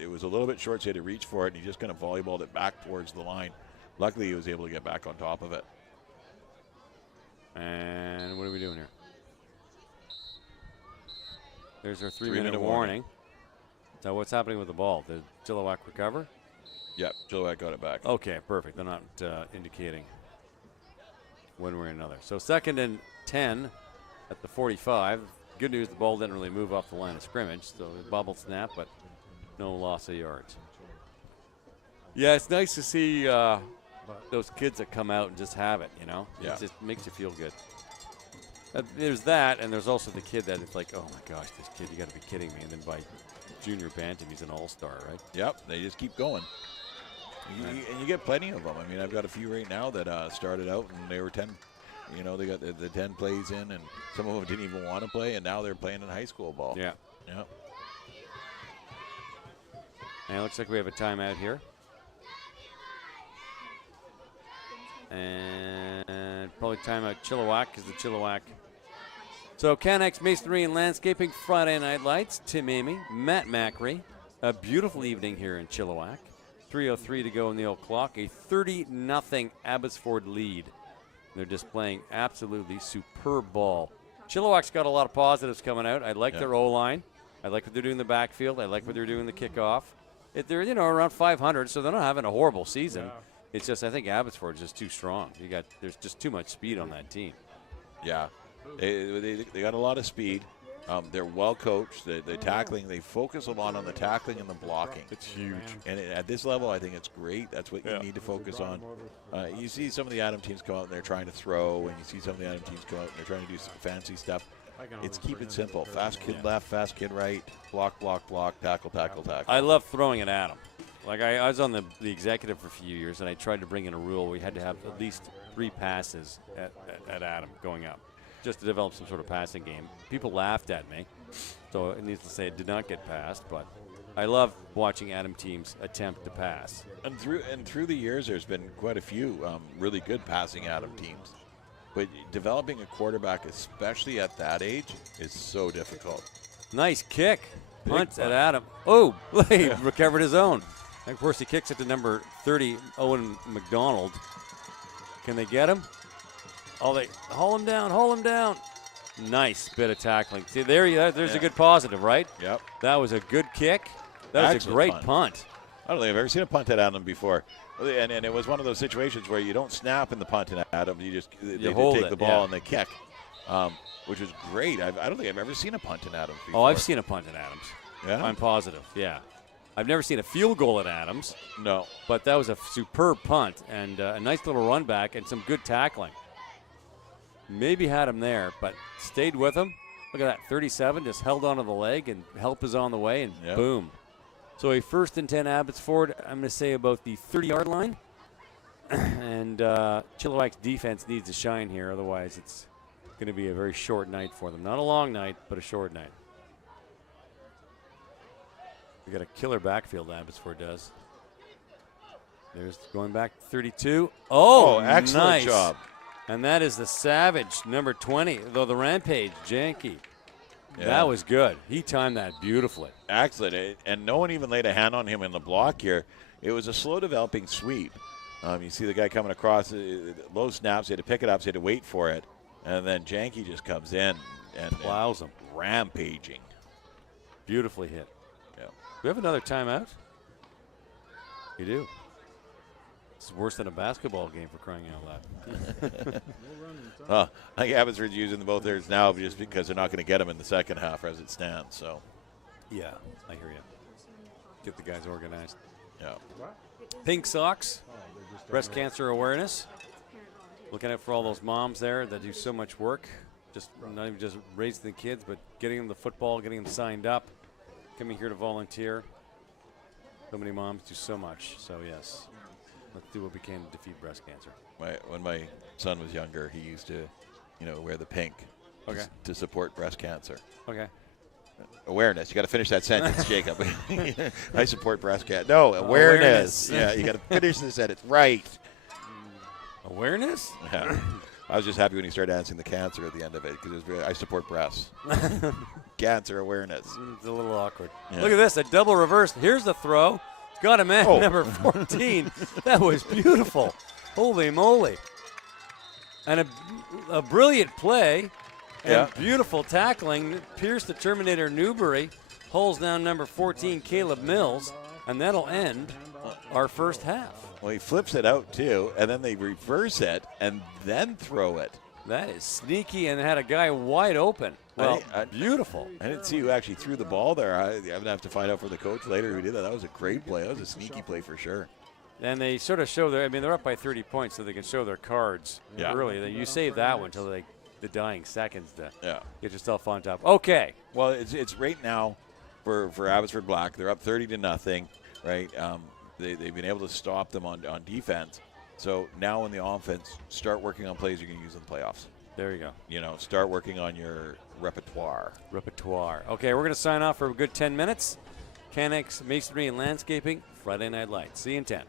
It was a little bit short, so he had to reach for it, and he just kind of volleyballed it back towards the line. Luckily, he was able to get back on top of it. And what are we doing here? There's our 3-minute warning. So what's happening with the ball? Did Chilliwack recover? Yep, Chilliwack got it back. Okay, perfect. They're not indicating one way or another. So 2nd and 10 at the 45. Good news, the ball didn't really move off the line of scrimmage, so it bobble snap, but no loss of yards. Yeah, it's nice to see those kids that come out and just have it, Yeah. It just makes you feel good. There's that, and there's also the kid that it's like, oh my gosh, this kid, you got to be kidding me. And then by junior bantam, he's an all-star, right? Yep, they just keep going. And you get plenty of them. I mean, I've got a few right now that started out and they were 10. You know, they got the 10 plays in, and some of them didn't even want to play, and now they're playing in high school ball. Yeah. Yeah. And it looks like we have a timeout here. And probably timeout Chilliwack because the Chilliwack. So Canex Masonry and Landscaping Friday Night Lights. Tim Amy, Matt Macri. A beautiful evening here in Chilliwack. 3:03 to go in the old clock. A 30-0 Abbotsford lead. They're displaying absolutely superb ball. Chilliwack's got a lot of positives coming out. I like their O-line. I like what they're doing in the backfield. I like what they're doing in the kickoff. They're around 500, so they're not having a horrible season. It's just I think Abbotsford's just too strong. There's just too much speed on that team. Yeah. They got a lot of speed. They're well coached. The tackling, they focus a lot on the tackling and the blocking. It's huge. And at this level, I think it's great. That's what you need to focus on. You see some of the Adam teams come out and they're trying to throw, and you see some of the Adam teams come out and they're trying to do some fancy stuff. It's keep it simple. Fast kid left, fast kid right, block, block, block, tackle, tackle, tackle. I love throwing at Adam. Like I was on the executive for a few years, and I tried to bring in a rule where we had to have at least 3 passes at Adam going up, just to develop some sort of passing game. People laughed at me, so it needs to say it did not get passed, but I love watching Adam teams attempt to pass. And through the years, there's been quite a few really good passing Adam teams. But developing a quarterback, especially at that age, is so difficult. Nice kick. Punt punt. at Adam. Oh, he recovered his own. And of course, he kicks it to number 30, Owen McDonald. Can they get him? Oh, they haul him down, haul him down. Nice bit of tackling. See, there's a good positive, right? Yep. That was a good kick. That was Excellent a great punt. punt. I don't think I've ever seen a punt at Adam before. And it was one of those situations where you don't snap in the punt at Adam. You just they hold take it, the ball yeah. and they kick, which was great. I don't think I've ever seen a punt in Adams before. Oh, I've seen a punt at Adams. Yeah? I'm positive, yeah. I've never seen a field goal at Adams, No. but that was a superb punt and a nice little run back and some good tackling. Maybe had him there, but stayed with him. Look at that, 37, just held onto the leg, and help is on the way, and Yep. boom. So a 1st and 10 Abbotsford, I'm going to say about the 30-yard line. And Chilliwack's defense needs to shine here, otherwise it's going to be a very short night for them. Not a long night, but a short night. We got a killer backfield, Abbotsford does. There's going back 32. Oh, excellent nice job. And that is the Savage, number 20, though the Rampage, Janke. Yeah. That was good. He timed that beautifully. Excellent. And no one even laid a hand on him in the block here. It was a slow developing sweep. You see the guy coming across, low snaps, he had to pick it up, so he had to wait for it. And then Janke just comes in and Plows him. rampaging. Beautifully hit. Yeah. We have another timeout. We do. It's worse than a basketball game, for crying out loud. I think Abbotsford's using both theirs now just because they're not going to get them in the second half as it stands. So, Yeah, I hear you. Get the guys organized. yeah. Pink socks, breast cancer awareness. Looking out for all those moms there that do so much work. Just not even just raising the kids, but getting them the football, getting them signed up, coming here to volunteer. So many moms do so much. So yes, let's do what we can to defeat breast cancer. When my son was younger, he used to, wear the pink Okay. to support breast cancer. Okay. Awareness. You got to finish that sentence, Jacob. I support breast cancer. No, awareness. Awareness. Yeah, you got to finish the sentence. Right. Awareness? Yeah. I was just happy when he started answering the cancer at the end of it because I support breasts. Cancer awareness. It's a little awkward. Yeah. Look at this, a double reverse. Here's the throw. It's got a man, Oh. number 14. That was beautiful. Holy moly. And a brilliant play and Yeah. beautiful tackling. Pierce the Terminator Newbury holds down number 14, Caleb Mills, and that'll end our first half. Well, he flips it out, too, and then they reverse it and then throw it. That is sneaky and had a guy wide open. Well, beautiful. I didn't see who actually threw the ball there. I'm going to have to find out from the coach later who did that. That was a great play. That was a sneaky play for sure. And they sort of show they're up by 30 points, so they can show their cards early. You save that one until the dying seconds to get yourself on top. Okay. Well, it's right now for Abbotsford Black. They're up 30-0, right? they've been able to stop them on defense. So now in the offense, start working on plays you're going to use in the playoffs. There you go. Start working on your repertoire. Okay, we're going to sign off for a good 10 minutes. Canex Masonry and Landscaping, Friday Night Lights. See you in 10.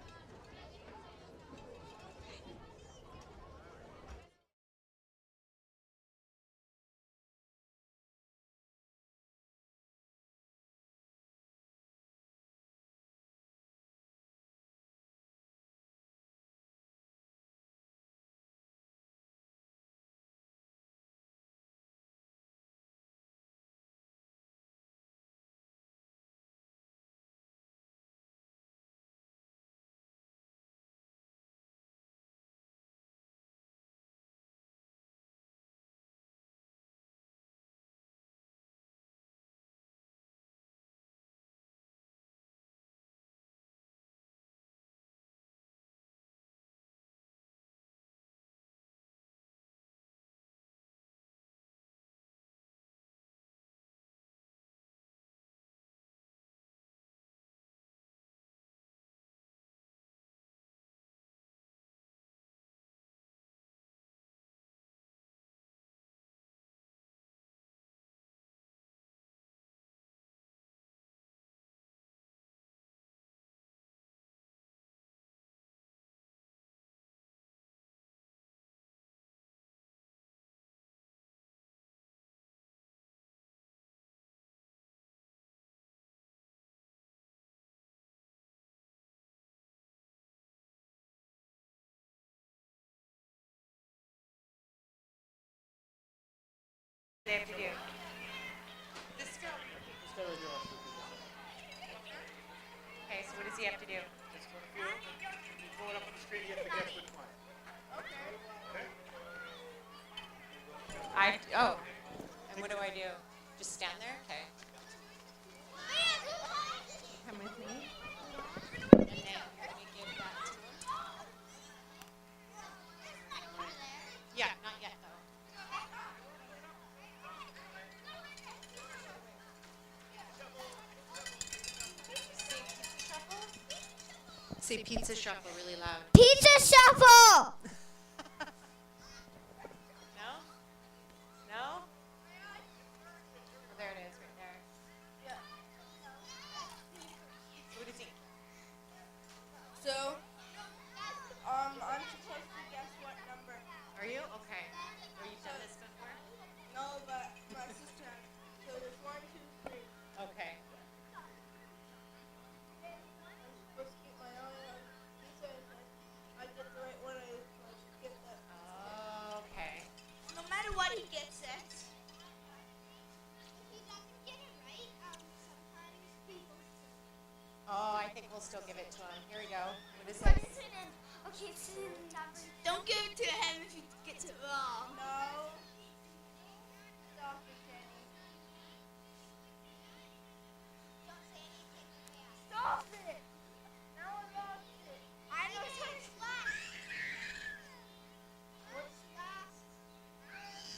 They have to do. This girl. Okay, so what does he have to do? Going up on the street, you have to guess which one. And what do I do? Just stand there? Okay. Come with me. And then you give that to him. Yeah, not yet though. Say pizza shuffle really loud. Pizza shuffle! No? No? Oh, there it is, right there. Yeah. What is he? So, I'm supposed to guess what number. Are you? Okay. Have you done this before? No, but my sister. So there's 1, 2, 3. Okay. I'm supposed to get my own. He says I get the right one. I should get that. Okay. No matter what he gets it. If he doesn't get it right, sometimes people Oh, I think we'll still give it to him. Here we go. What is put this? it in. Okay, it's in number. Don't give it to him if he gets it wrong. No. Stop it, Jenny. Don't say anything. Stop it! Now I lost it. I know what's last. What's last?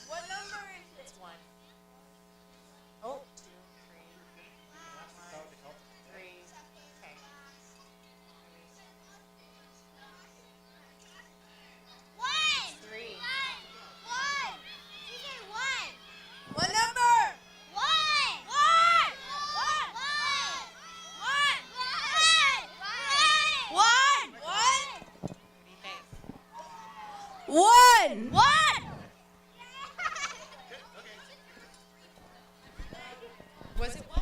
What number is it? It's 1. Oh, 2, 3. 3. Okay. One! 3. One! You say one! What number? One! One! One! One! One! One! What do you think? One. One! Was it 1?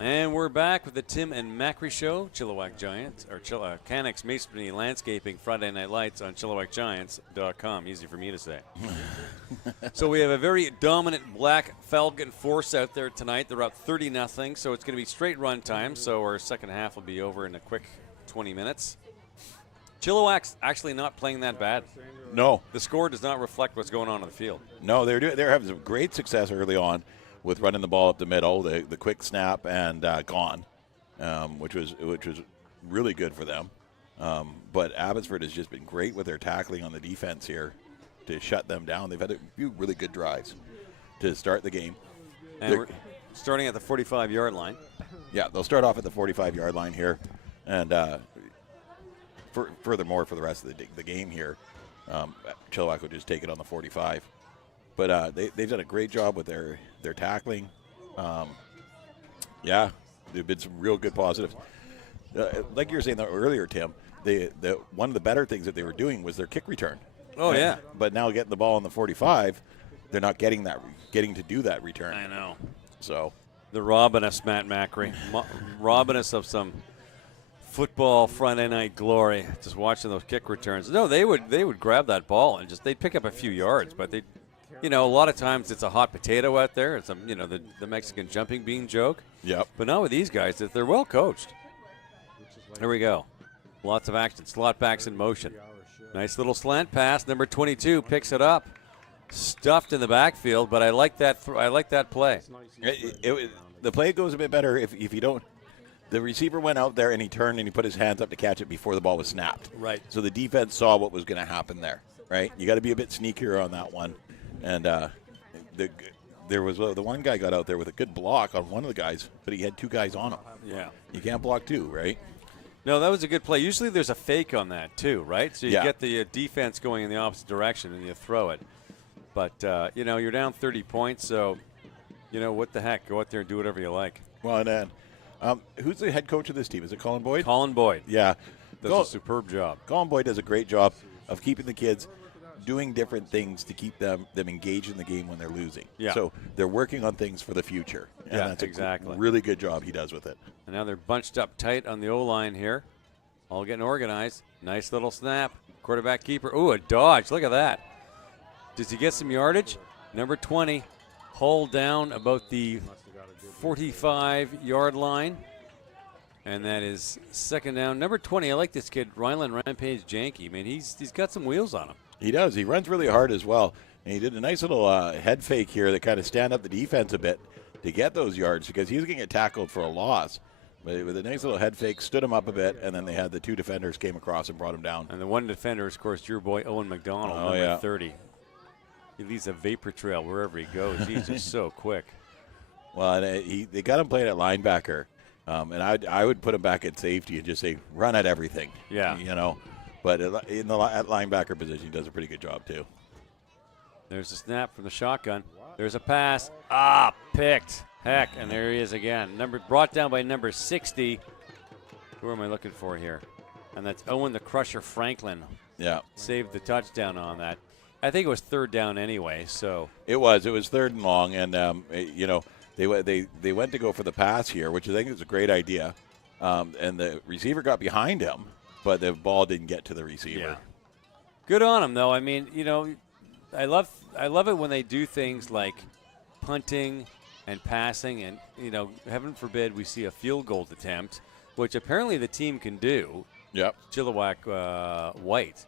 And we're back with the Tim and Macri Show, Chilliwack Giants, or Canucks Masonry Landscaping Friday Night Lights on ChilliwackGiants.com. Easy for me to say. So we have a very dominant Black Falcon force out there tonight. They're up 30-0, so it's going to be straight run time. So our second half will be over in a quick 20 minutes. Chilliwack's actually not playing that bad. No, The score does not reflect what's going on the field. no, they're having some great success early on with running the ball up the middle, the quick snap and gone, which was really good for them. But Abbotsford has just been great with their tackling on the defense here to shut them down. They've had a few really good drives to start the game. And we're starting at the 45-yard line. Yeah, they'll start off at the 45-yard line here, and furthermore, for the rest of the game here, Chilliwack will just take it on the 45. But they've done a great job with their tackling. Yeah, there've been some real good positives. Like you were saying earlier, Tim, one of the better things that they were doing was their kick return. Oh, yeah. But now getting the ball on the 45, they're not getting to do that return. I know. So They're robbing us, Matt Macri. Robbing us of some football Friday night glory. Just watching those kick returns. No, they would grab that ball and they'd pick up a few yards, but they, a lot of times it's a hot potato out there. It's the Mexican jumping bean joke. Yep. But not with these guys. They're well coached. Here we go. Lots of action. Slot backs in motion. Nice little slant pass. Number 22 picks it up. Stuffed in the backfield, but I like that. I like that play. The play goes a bit better if you don't. The receiver went out there and he turned and he put his hands up to catch it before the ball was snapped. Right. So the defense saw what was going to happen there. Right. You got to be a bit sneakier on that one. And there was the one guy got out there with a good block on one of the guys, but he had two guys on him. Yeah. You can't block two, right? No, that was a good play. Usually there's a fake on that too, right? So you Yeah. get the defense going in the opposite direction and you throw it. But, you're down 30 points, so, what the heck? Go out there and do whatever you like. Well, and then who's the head coach of this team? Is it Colin Boyd? Colin Boyd Yeah. does a superb job. Colin Boyd does a great job of keeping the kids doing different things to keep them engaged in the game when they're losing. Yeah. So they're working on things for the future. And Yeah, that's exactly. a really good job he does with it. And now they're bunched up tight on the O-line here. All getting organized. Nice little snap. Quarterback keeper. Ooh, a dodge. Look at that. Does he get some yardage? Number 20, hold down about the 45-yard line. And that is second down. Number 20, I like this kid, Ryland Rampage Janke. I mean, he's got some wheels on him. He does. He runs really hard as well. And he did a nice little head fake here that kind of stand up the defense a bit to get those yards because he was going to get tackled for a loss. But with a nice little head fake, stood him up a bit, and then they had the two defenders came across and brought him down. And the one defender is, of course, your boy Owen McDonald, number yeah. 30. He leaves a vapor trail wherever he goes. He's just so quick. Well, and they got him playing at linebacker, and I would put him back at safety and just say run at everything. Yeah. But at linebacker position, he does a pretty good job too. There's a snap from the shotgun. There's a pass. Picked. Heck, and there he is again. Brought down by number 60. Who am I looking for here? And that's Owen the Crusher Franklin. Yeah. Saved the touchdown on that. I think it was third down anyway, so. It was third and long, and they went to go for the pass here, which I think is a great idea. And the receiver got behind him, but the ball didn't get to the receiver. Yeah. Good on him, though. I mean, I love it when they do things like punting and passing, and heaven forbid we see a field goal attempt, which apparently the team can do. Yep. Chilliwack White.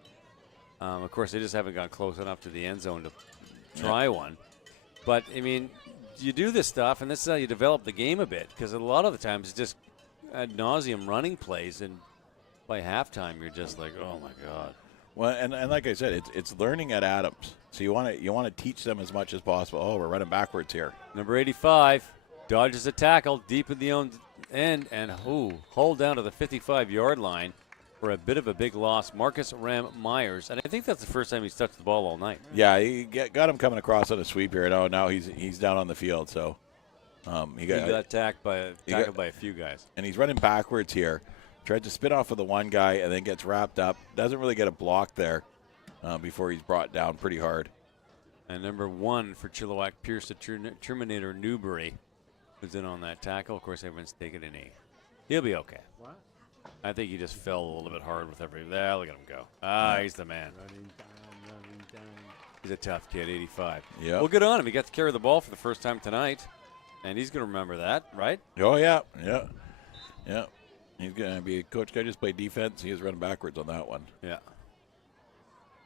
Of course, they just haven't gone close enough to the end zone to try one. But I mean, you do this stuff, and this is how you develop the game a bit. Because a lot of the times it's just ad nauseum running plays, and by halftime you're just like, oh my god. Well, and like I said, it's learning at Adams. So you want to teach them as much as possible. Oh, we're running backwards here. Number 85 dodges a tackle deep in the own end, and hold down to the 55-yard line for a bit of a big loss. Marcus Ram Myers, and I think that's the first time he's touched the ball all night. Yeah, he got him coming across on a sweep here. And now he's down on the field. So He got tackled by a few guys. And he's running backwards here. Tried to spin off of the one guy and then gets wrapped up. Doesn't really get a block there before he's brought down pretty hard. And number 1 for Chilliwack, Pierce the Terminator Newbury. was in on that tackle. Of course, everyone's taking a knee. He'll be okay. What? I think he just fell a little bit hard with every. There, look at him go. Ah, he's the man. Running down. He's a tough kid, 85. Yep. Well, good on him. He got to carry the ball for the first time tonight, and he's going to remember that, right? Oh, yeah. He's going to be a coach. Guy just played defense. He was running backwards on that one. Yeah.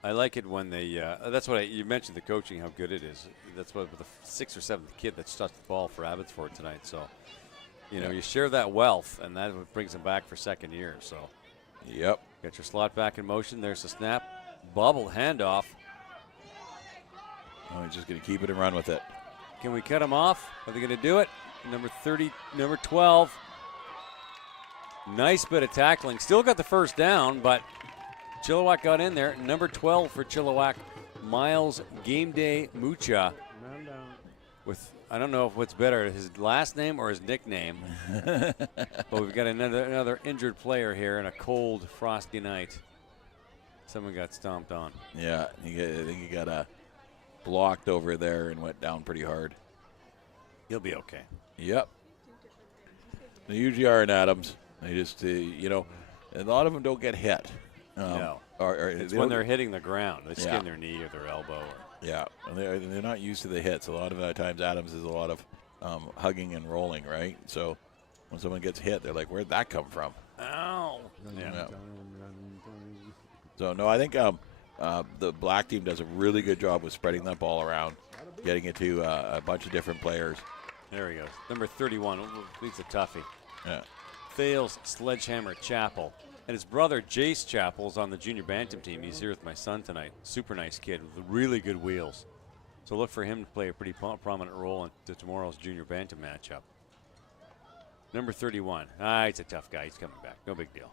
I like it when they. That's what you mentioned, the coaching, how good it is. That's what the 6th or 7th kid that touched the ball for Abbotsford tonight. So, you share that wealth, and that brings them back for second year. So, Yep. got your slot back in motion. There's the snap, bobble handoff. Oh, he's just going to keep it and run with it. Can we cut him off? Are they going to do it? Number 30, number 12. Nice bit of tackling. Still got the first down, but Chilliwack got in there. Number 12 for Chilliwack, Miles Game Day Mucha. Man down. With, I don't know what's better, his last name or his nickname. But we've got another injured player here in a cold, frosty night. Someone got stomped on. Yeah, I think he got blocked over there and went down pretty hard. He'll be okay. Yep. They usually are in Adams. They just, a lot of them don't get hit. No. Or It's they when don't- they're hitting the ground. They skin Yeah. their knee or their elbow. Yeah, and they're not used to the hits. A lot of times Adams is a lot of hugging and rolling, right? So when someone gets hit, they're like, "Where'd that come from?" Ow. Running Yeah. down, running down. So no, I think the black team does a really good job with spreading that ball around, getting it to a bunch of different players. There he goes. Number 31. He's a toughie. Yeah. Thales Sledgehammer Chappell. And his brother Jace Chappell's on the junior bantam team. He's here with my son tonight. Super nice kid with really good wheels. So look for him to play a pretty prominent role in tomorrow's junior bantam matchup. Number 31. He's a tough guy. He's coming back. No big deal.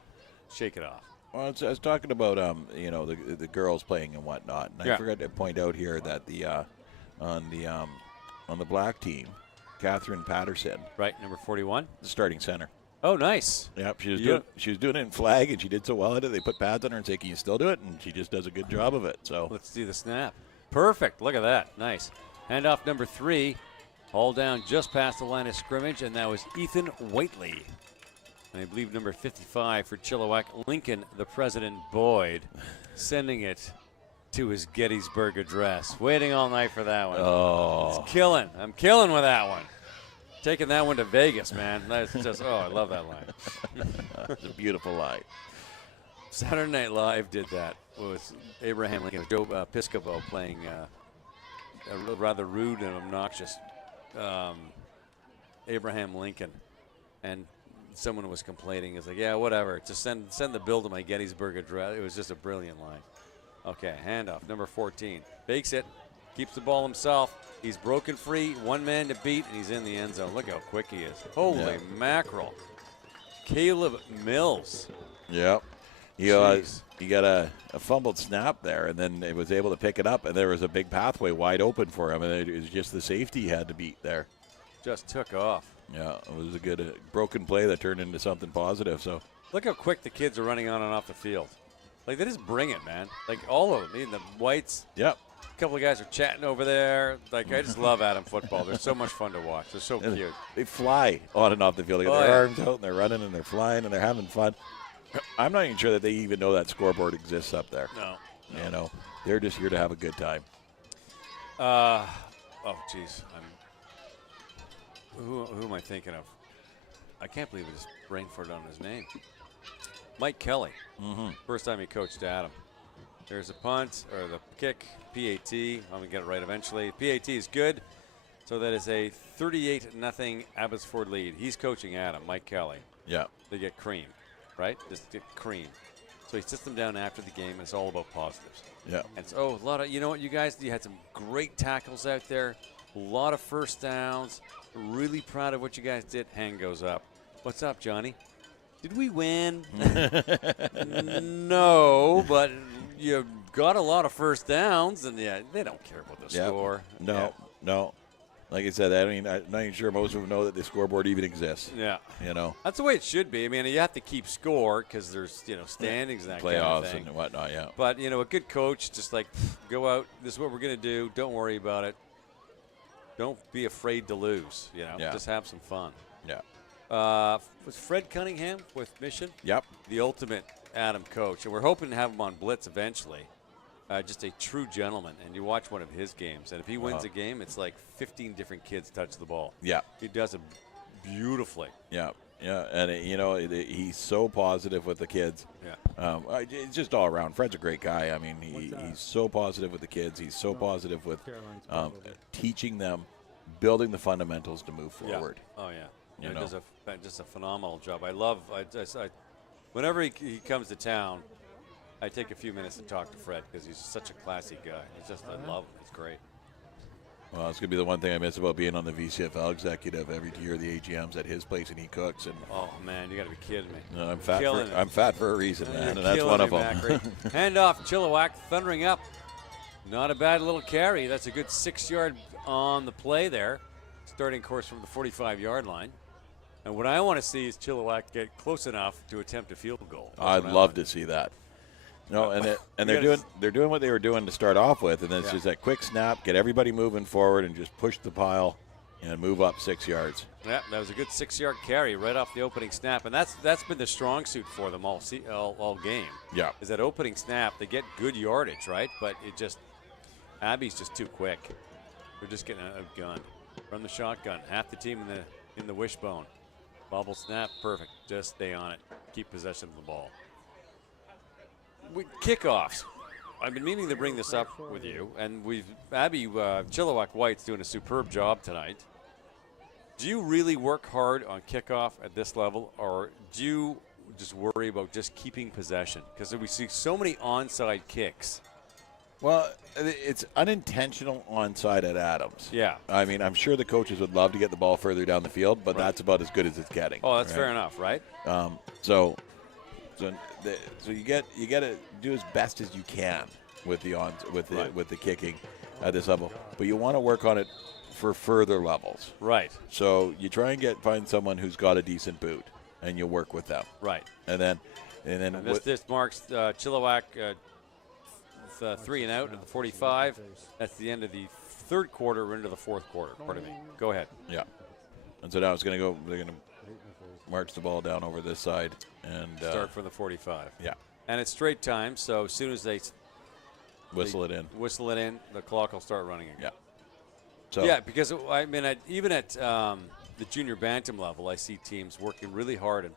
Shake it off. Well, I was talking about the girls playing and whatnot, and Yeah. I forgot to point out here that on the black team, Catherine Patterson, Right, number 41. the starting center. Oh, nice. Yep, she Yeah. was doing it in flag, and she did so well at it. They put pads on her and say, "Can you still do it?" And she just does a good job of it. So Let's do the snap. Perfect. Look at that. Nice. Handoff number 3. All down just past the line of scrimmage, and that was Ethan Whiteley. And I believe number 55 for Chilliwack, Lincoln, the President Boyd, sending it to his Gettysburg Address. Waiting all night for that one. oh, It's killing. I'm killing with that one. Taking that one to Vegas, man. That's just, I love that line. it's a beautiful line. Saturday Night Live did that with Abraham Lincoln, Joe Piscopo playing a rather rude and obnoxious Abraham Lincoln, and someone was complaining. It's like, yeah, whatever. Just send the bill to my Gettysburg Address. It was just a brilliant line. Okay, handoff, number 14. Fakes it, keeps the ball himself. He's broken free, one man to beat, and he's in the end zone. Look how quick he is. Holy Yeah. mackerel. Caleb Mills. Yep. Jeez. He got a fumbled snap there, and then it was able to pick it up, and there was a big pathway wide open for him, and it was just the safety he had to beat there. Just took off. Yeah, it was a good broken play that turned into something positive. So Look how quick the kids are running on and off the field. Like, they just bring it, man. Like, all of them. Even the whites. yep. A couple of guys are chatting over there. Like, I just love Adam football. They're so much fun to watch. They're so And cute. they fly on and off the field. They got Oh, their yeah. arms out, and they're running, and they're flying, and they're having fun. I'm not even sure that they even know that scoreboard exists up there. No. You know, they're just here to have a good time. Oh, jeez. Who am I thinking of? I can't believe I just brain farted on his name. Mike Kelly. First time he coached Adam. There's a punt, or the kick, PAT. I'm going to get it right eventually. PAT is good. So that is a 38-0 Abbotsford lead. He's coaching Adam, Mike Kelly. Yeah. They get cream, right? Just get cream. So he sits them down after the game, and it's all about positives. Yeah. And so, a lot of, you know what, you guys, you had some great tackles out there, a lot of first downs. Really proud of what you guys did. Hand goes up. What's up, Johnny? Did we win? No, but you got a lot of first downs, and yeah, they don't care about the Yeah. score. No. Like I said, I'm not even sure most of them know that the scoreboard even exists. Yeah. You know, That's the way it should be. I mean, you have to keep score because there's, standings and that kind of playoffs thing. and whatnot. Yeah. But, a good coach just like, go out, this is what we're going to do, don't worry about it. don't be afraid to lose. Yeah. Just have some fun. Yeah. Was Fred Cunningham with Mission? Yep. The ultimate Adam coach, and we're hoping to have him on Blitz eventually. Just a true gentleman, and you watch one of his games, and if he wins a game, it's like 15 different kids touch the ball. Yeah. He does it beautifully. Yeah. Yeah. And, he's so positive with the kids. Yeah. It's just all around. Fred's a great guy. I mean, he's so positive with the kids. He's so positive with teaching them, building the fundamentals to move forward. Yeah. Oh, yeah. You He know. does just a phenomenal job. Whenever he comes to town, I take a few minutes to talk to Fred because he's such a classy guy. I love him. He's great. Well, it's going to be the one thing I miss about being on the VCFL executive every year. The AGM's at his place and he cooks. And Oh, man, you got to be kidding me. I'm fat. Killing it. I'm fat for a reason, man, You're and that's killing one of me, them. Macri. Hand off, Chilliwack, thundering up. Not a bad little carry. That's a good 6-yard on the play there. Starting course from the 45-yard line. And what I want to see is Chilliwack get close enough to attempt a field goal. That's I'd what I love want. to see that. No, and You they're doing what they were doing to start off with, and then it's Yeah. just that quick snap, get everybody moving forward, and just push the pile and move up 6 yards. Yeah, that was a good 6-yard carry right off the opening snap, and that's been the strong suit for them all game. Yeah. Is that opening snap? They get good yardage, right? But Abby's just too quick. They're just getting outgunned from the shotgun. Half the team in the wishbone. Bobble snap, perfect. Just stay on it. Keep possession of the ball. Kickoffs. I've been meaning to bring this up with you, and Abby Chilliwack White's doing a superb job tonight. Do you really work hard on kickoff at this level, or do you just worry about just keeping possession? Because we see so many onside kicks. Well, it's unintentional onside at Adams. Yeah. I mean, I'm sure the coaches would love to get the ball further down the field, but that's about as good as it's getting. Oh, that's right? fair enough, right? So you got to do as best as you can with the kicking at this level, but you want to work on it for further levels. Right. So you try and find someone who's got a decent boot, and you work with them. Right. And then This marks Chilliwack 3 and out at the 45. That's the end of the third quarter. We're into the fourth quarter. Pardon me. Go ahead. yeah. And so now it's going to go. They're going to march the ball down over this side and Start from the 45. yeah, And it's straight time, so as soon as they whistle it in. whistle it in, the clock will start running again. Yeah. So Yeah, because I mean, even at the junior bantam level, I see teams working really hard in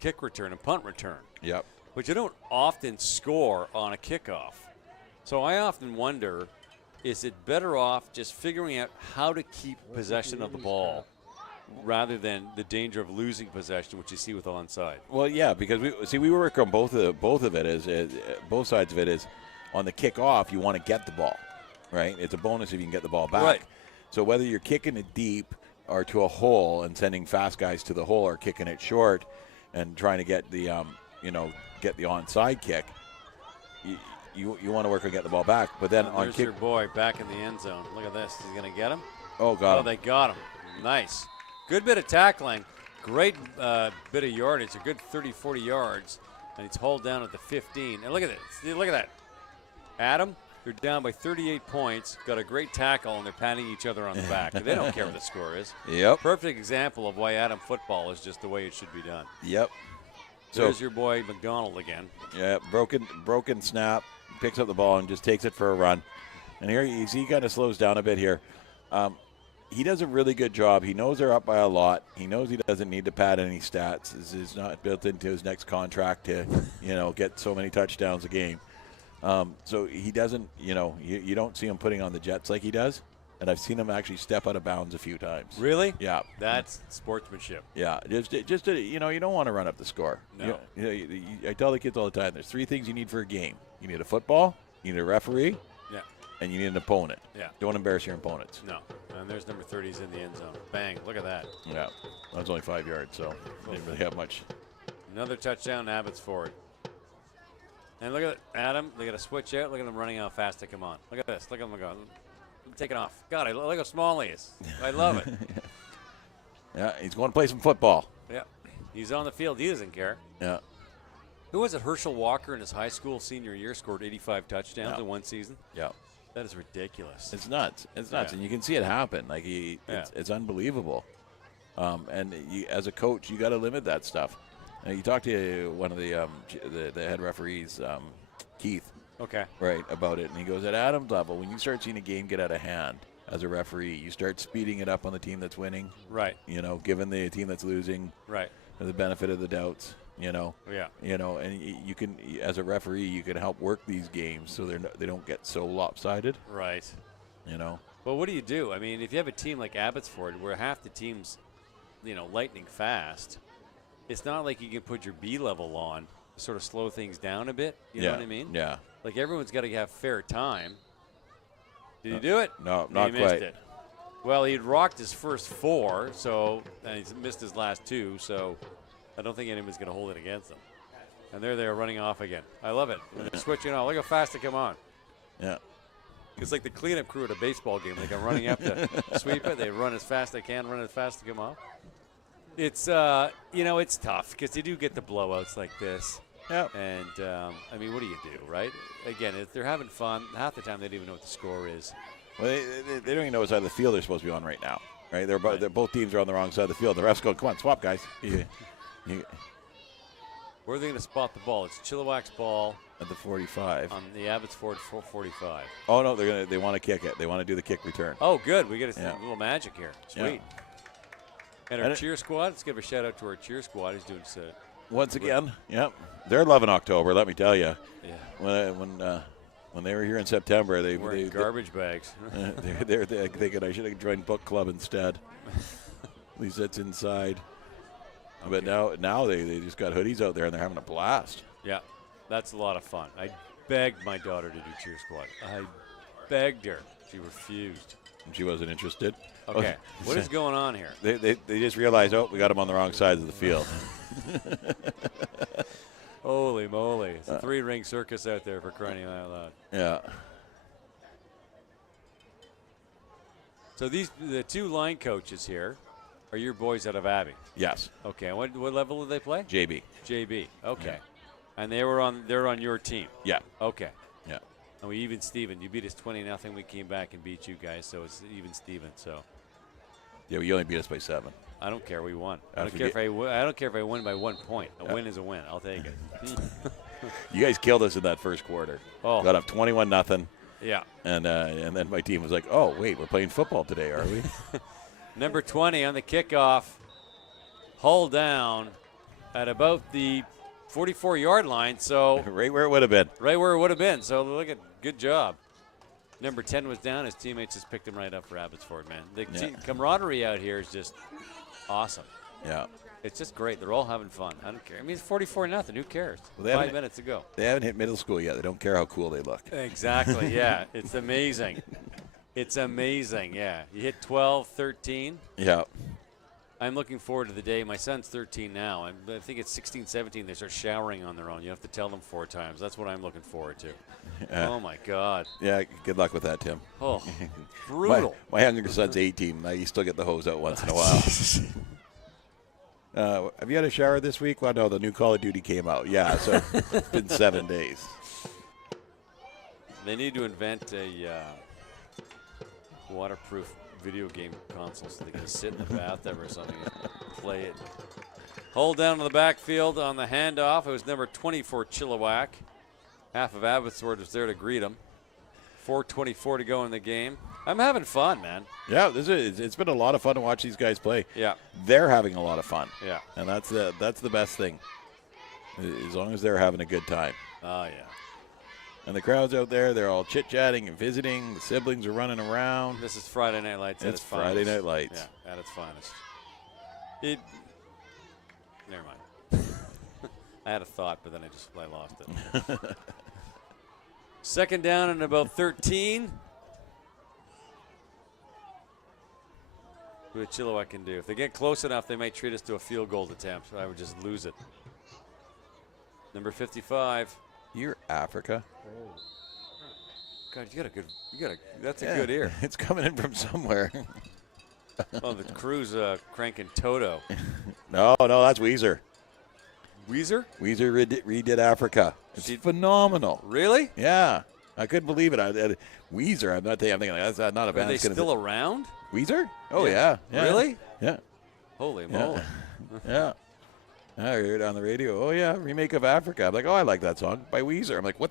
kick return and punt return, Yep. but you don't often score on a kickoff. So I often wonder, is it better off just figuring out how to keep possession of the ball rather than the danger of losing possession, which you see with onside? Well, yeah, because we work on both of it as both sides of it is on the kickoff. You want to get the ball, right? It's a bonus if you can get the ball back. Right. So whether you're kicking it deep or to a hole and sending fast guys to the hole, or kicking it short and trying to get the get the onside kick, you want to work on getting the ball back. But then on There's kick, your boy back in the end zone. Look at this. He's going to get him. oh god, Oh, they got him. Nice. Good bit of tackling. Great bit of yardage. A good 30, 40 yards. And he's hauled down at the 15. And look at this. Look at that. Adam, they're down by 38 points. Got a great tackle, and they're patting each other on the back. They don't care what the score is. Yep. Perfect example of why Adam football is just the way it should be done. Yep. So There's your boy McDonald again. yeah, broken snap, picks up the ball and just takes it for a run. And here he kind of slows down a bit here. He does a really good job. He knows they're up by a lot. He knows he doesn't need to pad any stats. This is not built into his next contract to, get so many touchdowns a game. So he doesn't, you don't see him putting on the Jets like he does. And I've seen him actually step out of bounds a few times. Really? Yeah. That's sportsmanship. Yeah, just you don't want to run up the score. No. I tell the kids all the time, there's 3 things you need for a game. You need a football, you need a referee, Yeah. and you need an opponent. Yeah. Don't embarrass your opponents. No. And there's number 30's in the end zone. Bang. Look at that. Yeah, that was only 5 yards, so didn't really have much. Another touchdown, Abbott's forward. And look at Adam. They got to switch out. Look at them running how fast they come on. Look at this. Look at them going. Taking off. God, look how small he is. I love it. Yeah, he's going to play some football. Yeah. He's on the field. He doesn't care. Yeah, Who was it? Herschel Walker in his high school senior year scored 85 touchdowns Yeah. in one season. yeah. That is ridiculous. It's nuts. It's nuts, Yeah. and you can see it happen. Like it's unbelievable. And as a coach, you got to limit that stuff. You talk to one of the head referees, Keith, Okay. right, about it, and he goes, at Adam's level, when you start seeing a game get out of hand as a referee, you start speeding it up on the team that's winning. Right. Giving the team that's losing Right. the benefit of the doubts. Yeah. And you can, as a referee, you can help work these games so they don't get so lopsided. Right. Well, what do you do? I mean, if you have a team like Abbotsford where half the team's, lightning fast, it's not like you can put your B level on to sort of slow things down a bit. You know what I mean? Yeah. Like everyone's got to have fair time. Did he do it? No, He not missed quite. it. Well, he'd rocked his first 4, and he's missed his last 2, so I don't think anyone's going to hold it against him. And there they are running off again. I love it. When they're switching on. Look how fast they come on. Yeah. It's like the cleanup crew at a baseball game. They come running up to sweep it. They run as fast as they can, run as fast to come off. It's, it's tough because they do get the blowouts like this. Yeah. And, what do you do, right? Again, if they're having fun, half the time they don't even know what the score is. Well, they don't even know what side of the field they're supposed to be on right now, right? They're both teams are on the wrong side of the field. The refs go, come on, swap, guys. Where are they going to spot the ball? It's Chilliwack's ball At the 45. on the Abbotsford 445. Oh no, they want to kick it. They want to do the kick return. Oh, good. We get a Yeah. little magic here. Yeah. Sweet. And our cheer squad. Let's give a shout out to our cheer squad. Who's doing so. Once again, yep, they're loving October. Let me tell you. Yeah. When they were here in September, they Wearing garbage bags. they're thinking I should have joined book club instead. At least that's inside. But now they just got hoodies out there and they're having a blast. Yeah, that's a lot of fun. I begged my daughter to do cheer squad. I begged her. She refused. And she wasn't interested. Okay, what is going on here? They just realized, we got them on the wrong sides of the field. Holy moly. It's a 3-ring circus out there for crying out loud. Yeah. So the 2 line coaches here are your boys out of Abbey. Yes. Okay, and what level did they play? JB. JB. Okay. Yeah. And they're on your team. Yeah. Okay. Yeah. And we even Steven. You beat us 20-0. We came back and beat you guys, so it's even Steven. So Yeah, you only beat us by 7. I don't care. We won. I After don't care if I win by 1 point. A win is a win. I'll take it. You guys killed us in that first quarter. Oh. Got up 21-0. Yeah. And then my team was like, oh, wait, we're playing football today, are we? Number 20 on the kickoff. Hull down at about the 44-yard line. So Right where it would have been. right where it would have been. So look at good job. Number 10 was down. His teammates just picked him right up for Abbotsford, man. The camaraderie out here is just awesome. Yeah. It's just great. They're all having fun. I don't care. I mean, it's 44-0. Who cares? Well, they 5 haven't- minutes to go. They haven't hit middle school yet. They don't care how cool they look. Exactly, yeah. It's amazing. It's amazing, yeah. You hit 12, 13. Yeah. I'm looking forward to the day. My son's 13 now, and I think it's 16, 17. They start showering on their own. You have to tell them 4 times. That's what I'm looking forward to. Oh, my God. Yeah, good luck with that, Tim. Oh, brutal. My younger son's 18. You still get the hose out once in a while. Have you had a shower this week? Well, no, the new Call of Duty came out. Yeah, so it's been 7 days. They need to invent a waterproof video game console so they can sit in the bathtub or something and play it. Hold down to the backfield on the handoff. It was number 20 for Chilliwack. Half of Abbotsford was there to greet him. 4:24 to go in the game. I'm having fun, man. Yeah, it's been a lot of fun to watch these guys play. Yeah. They're having a lot of fun. Yeah. And that's the best thing. As long as they're having a good time. Oh, yeah. And the crowd's out there, they're all chit-chatting and visiting. The siblings are running around. This is Friday Night Lights at It's its finest. Friday Night Lights. Yeah, at its finest. Never mind. I had a thought, but then I lost it. Second down and about 13. What Chilliwack can do. If they get close enough, they might treat us to a field goal attempt. I would just lose it. Number 55. You're Africa. God, that's a good ear. It's coming in from somewhere. Oh, the crew's cranking Toto. No, that's Weezer. Weezer? Weezer redid Africa. It's phenomenal. Really? Yeah. I couldn't believe it. Weezer. I'm thinking like, that's not a Are band. they that's gonna still around? Weezer? Oh yeah. Really? Yeah. Holy Yeah. moly. Yeah. I heard it on the radio. Oh yeah, remake of Africa. I'm like, oh, I like that song by Weezer. I'm like, what?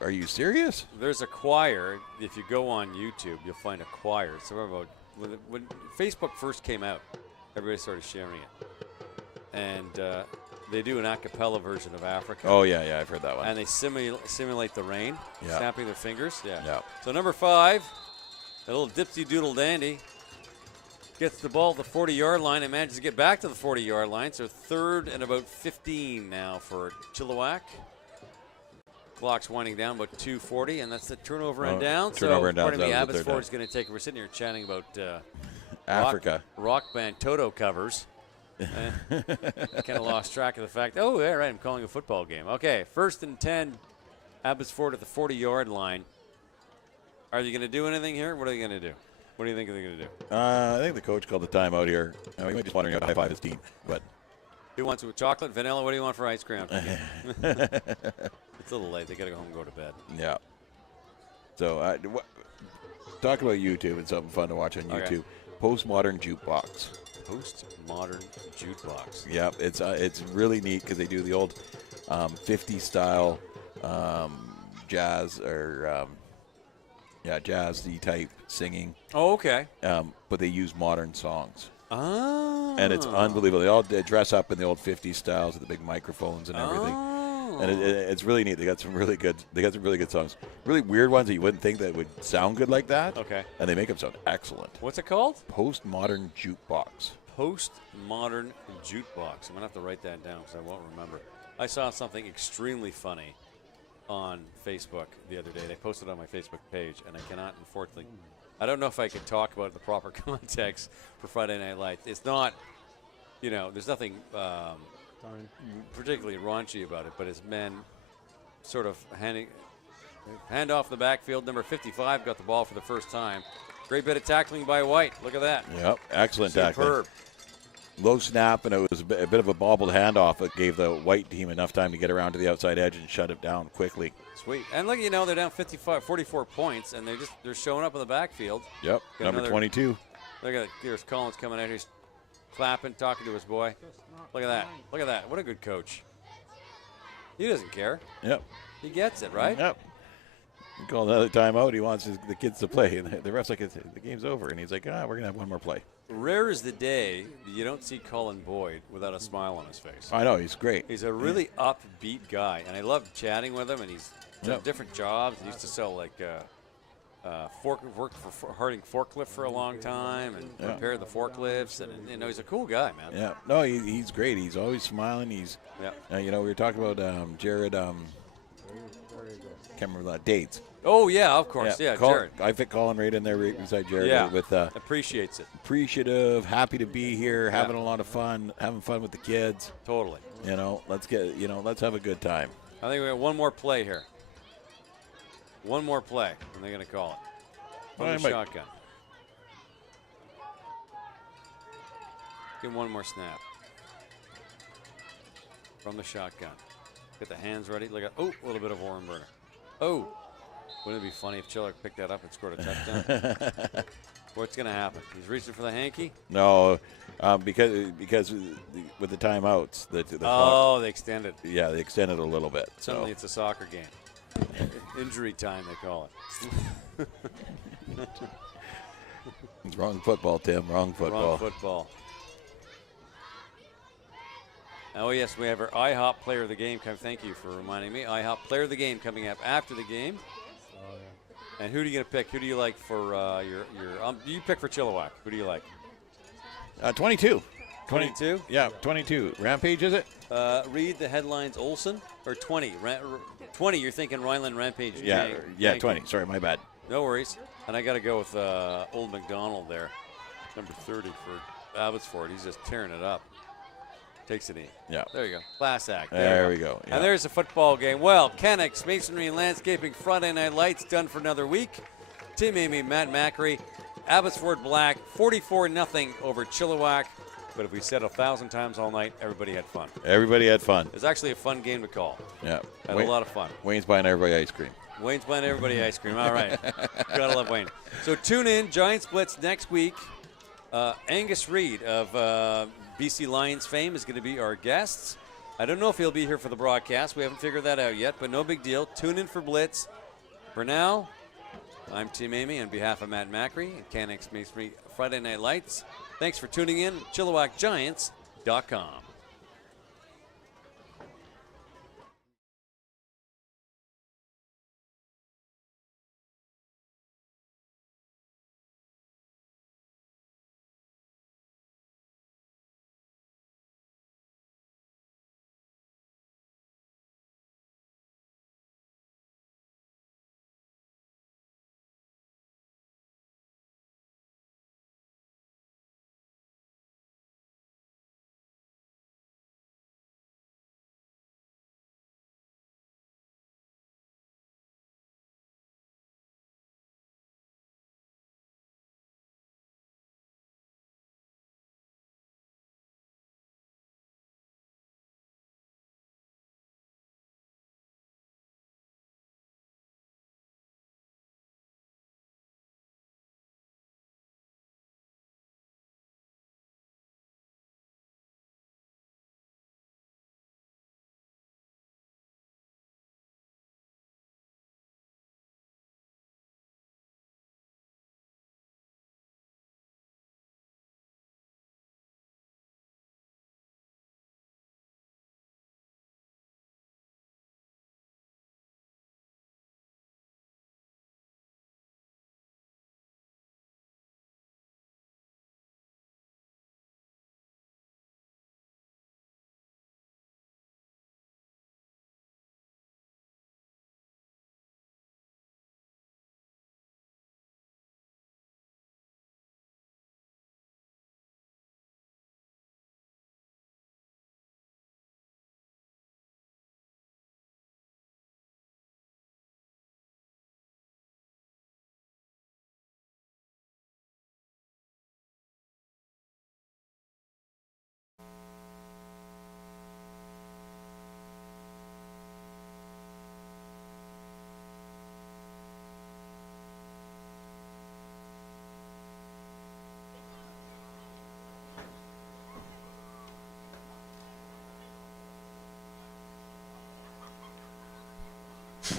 Are you serious? There's a choir. If you go on YouTube, you'll find a choir. So about when Facebook first came out, everybody started sharing it, and they do an a cappella version of Africa. Oh yeah, I've heard that one. And they simulate the rain, Yeah. snapping their fingers. Yeah. Yeah. So number 5, a little dipsy doodle dandy, gets the ball at the 40-yard line and manages to get back to the 40-yard line. So 3rd and about 15 now for Chilliwack. Clock's winding down, about 2:40, and that's the turnover and down. Turnover and down. Pardon me, That was the third Abbotsford is going to take. We're sitting here chatting about Africa. rock band Toto covers. Kind of lost track of the fact. Oh, yeah, right. I'm calling a football game. Okay, 1st and 10. Abbotsford at the 40-yard line. Are you going to do anything here? What are they going to do? What do you think they're going to do? I think the coach called the timeout here. He might just wondering how to high five his team, but Who wants it with chocolate, vanilla? What do you want for ice cream? It's a little late. They got to go home and go to bed. yeah. So talk about YouTube and something fun to watch on Okay. YouTube. Postmodern jukebox. Postmodern jukebox. Yeah, it's really neat because they do the old 50 style jazz or jazzy type singing, Oh, okay. but they use modern songs. Oh. And it's unbelievable. They all dress up in the old 50s styles with the big microphones and everything. Oh. And it's really neat. They got some really good songs. Really weird ones that you wouldn't think that would sound good like that. Okay. And they make them sound excellent. What's it called? Postmodern jukebox. Postmodern jukebox. I'm going to have to write that down because I won't remember. I saw something extremely funny on Facebook the other day. They posted it on my Facebook page, and I cannot, unfortunately, I don't know if I could talk about it in the proper context for Friday Night Lights. It's not, there's nothing particularly raunchy about it, but it's men sort of hand off the backfield. Number 55 got the ball for the first time. Great bit of tackling by White. Look at that. Yep, excellent tackling. Superb. Low snap, and it was a bit of a bobbled handoff that gave the white team enough time to get around to the outside edge and shut it down quickly. Sweet. And look, they're down 44 points, and they're showing up in the backfield. Yep, Got number another- 22. Look at there's Collins coming out here, he's clapping, talking to his boy. Look at that. Look at that. What a good coach. He doesn't care. Yep. He gets it, right? Yep. He called another timeout. He wants the kids to play. And the ref's like, the game's over. And he's like, we're going to have one more play. Rare is the day that you don't see Colin Boyd without a smile on his face. I know, he's great. He's a really upbeat guy, and I love chatting with him, and he's done Yep. different jobs. He used to sell, worked for Harding Forklift for a long time and Yeah. repaired the forklifts, and he's a cool guy, man. Yeah. No, he's great. He's always smiling. He's, Yeah. we were talking about Jared, can't remember that, dates. Oh, yeah, of course. Yeah, Jared. I fit Colin right in there right beside Jared Yeah. with Appreciates it. appreciative, happy to be here, having a lot of fun, having fun with the kids. Totally. Let's have a good time. I think we got one more play here. One more play, and they're going to call it. From Well, the I might- shotgun. Give him one more snap. From the shotgun. Get the hands ready. Look at, a little bit of orange burner. Oh, wouldn't it be funny if Chilliwack picked that up and scored a touchdown? What's going to happen? He's reaching for the hanky? No, because with the timeouts, the Oh, they extended. yeah, they extended a little bit. Suddenly So it's a soccer game. Injury time, they call it. it's wrong football, Tim. Wrong football. Wrong football. Oh, yes, we have our IHOP player of the game. Thank you for reminding me. IHOP player of the game coming up after the game. And who are you going to pick? Who do you like for your you pick for Chilliwack. Who do you like? 22. 22? Yeah, 22. Rampage, is it? Read the headlines, Olsen. Or 20. 20, you're thinking Ryland Rampage. Yeah, Gang. yeah, Thank 20. you. Sorry, my bad. No worries. And I got to go with Old McDonald there. Number 30 for Abbotsford. He's just tearing it up. Takes a knee. Yeah. There you go. Class act. There you we go. Yeah. And there's a football game. Well, Kennex, Masonry and Landscaping, Friday Night Lights done for another week. Tim Amy, Matt Macri, Abbotsford Black, 44-0 over Chilliwack. But if we said 1,000 times all night, everybody had fun. Everybody had fun. It was actually a fun game to call. Yeah. Had a lot of fun. Wayne's buying everybody ice cream. Wayne's buying everybody ice cream. All right. Gotta love Wayne. So tune in. Giants Blitz next week. Angus Reid of BC Lions fame is going to be our guest. I don't know if he'll be here for the broadcast. We haven't figured that out yet, but no big deal. Tune in for Blitz. For now, I'm Tim Amy on behalf of Matt Macri and Canucks Masonry Friday Night Lights. Thanks for tuning in. ChilliwackGiants.com.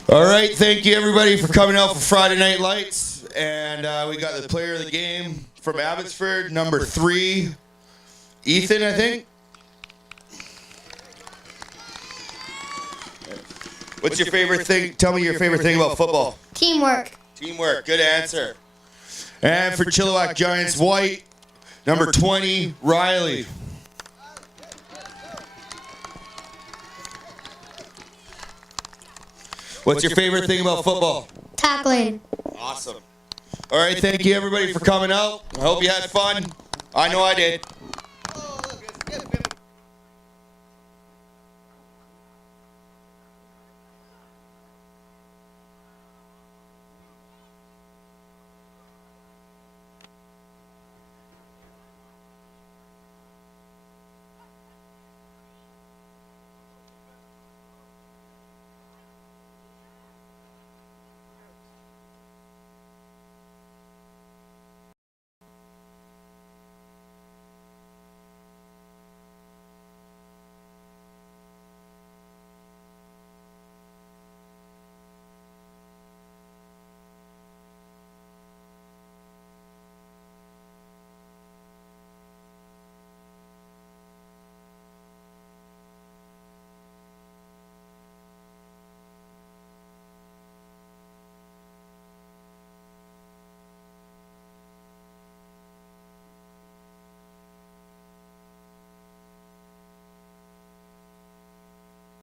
All right, thank you everybody for coming out for Friday Night Lights. And we got the player of the game from Abbotsford, number 3, Ethan, I think. What's your favorite thing? Tell me your favorite thing about football. Teamwork. Teamwork, good answer. And for Chilliwack Giants White, number 20, Riley. What's your favorite thing about football? Tackling. Awesome. All right, thank you everybody for coming out. I hope you had fun. I know I did.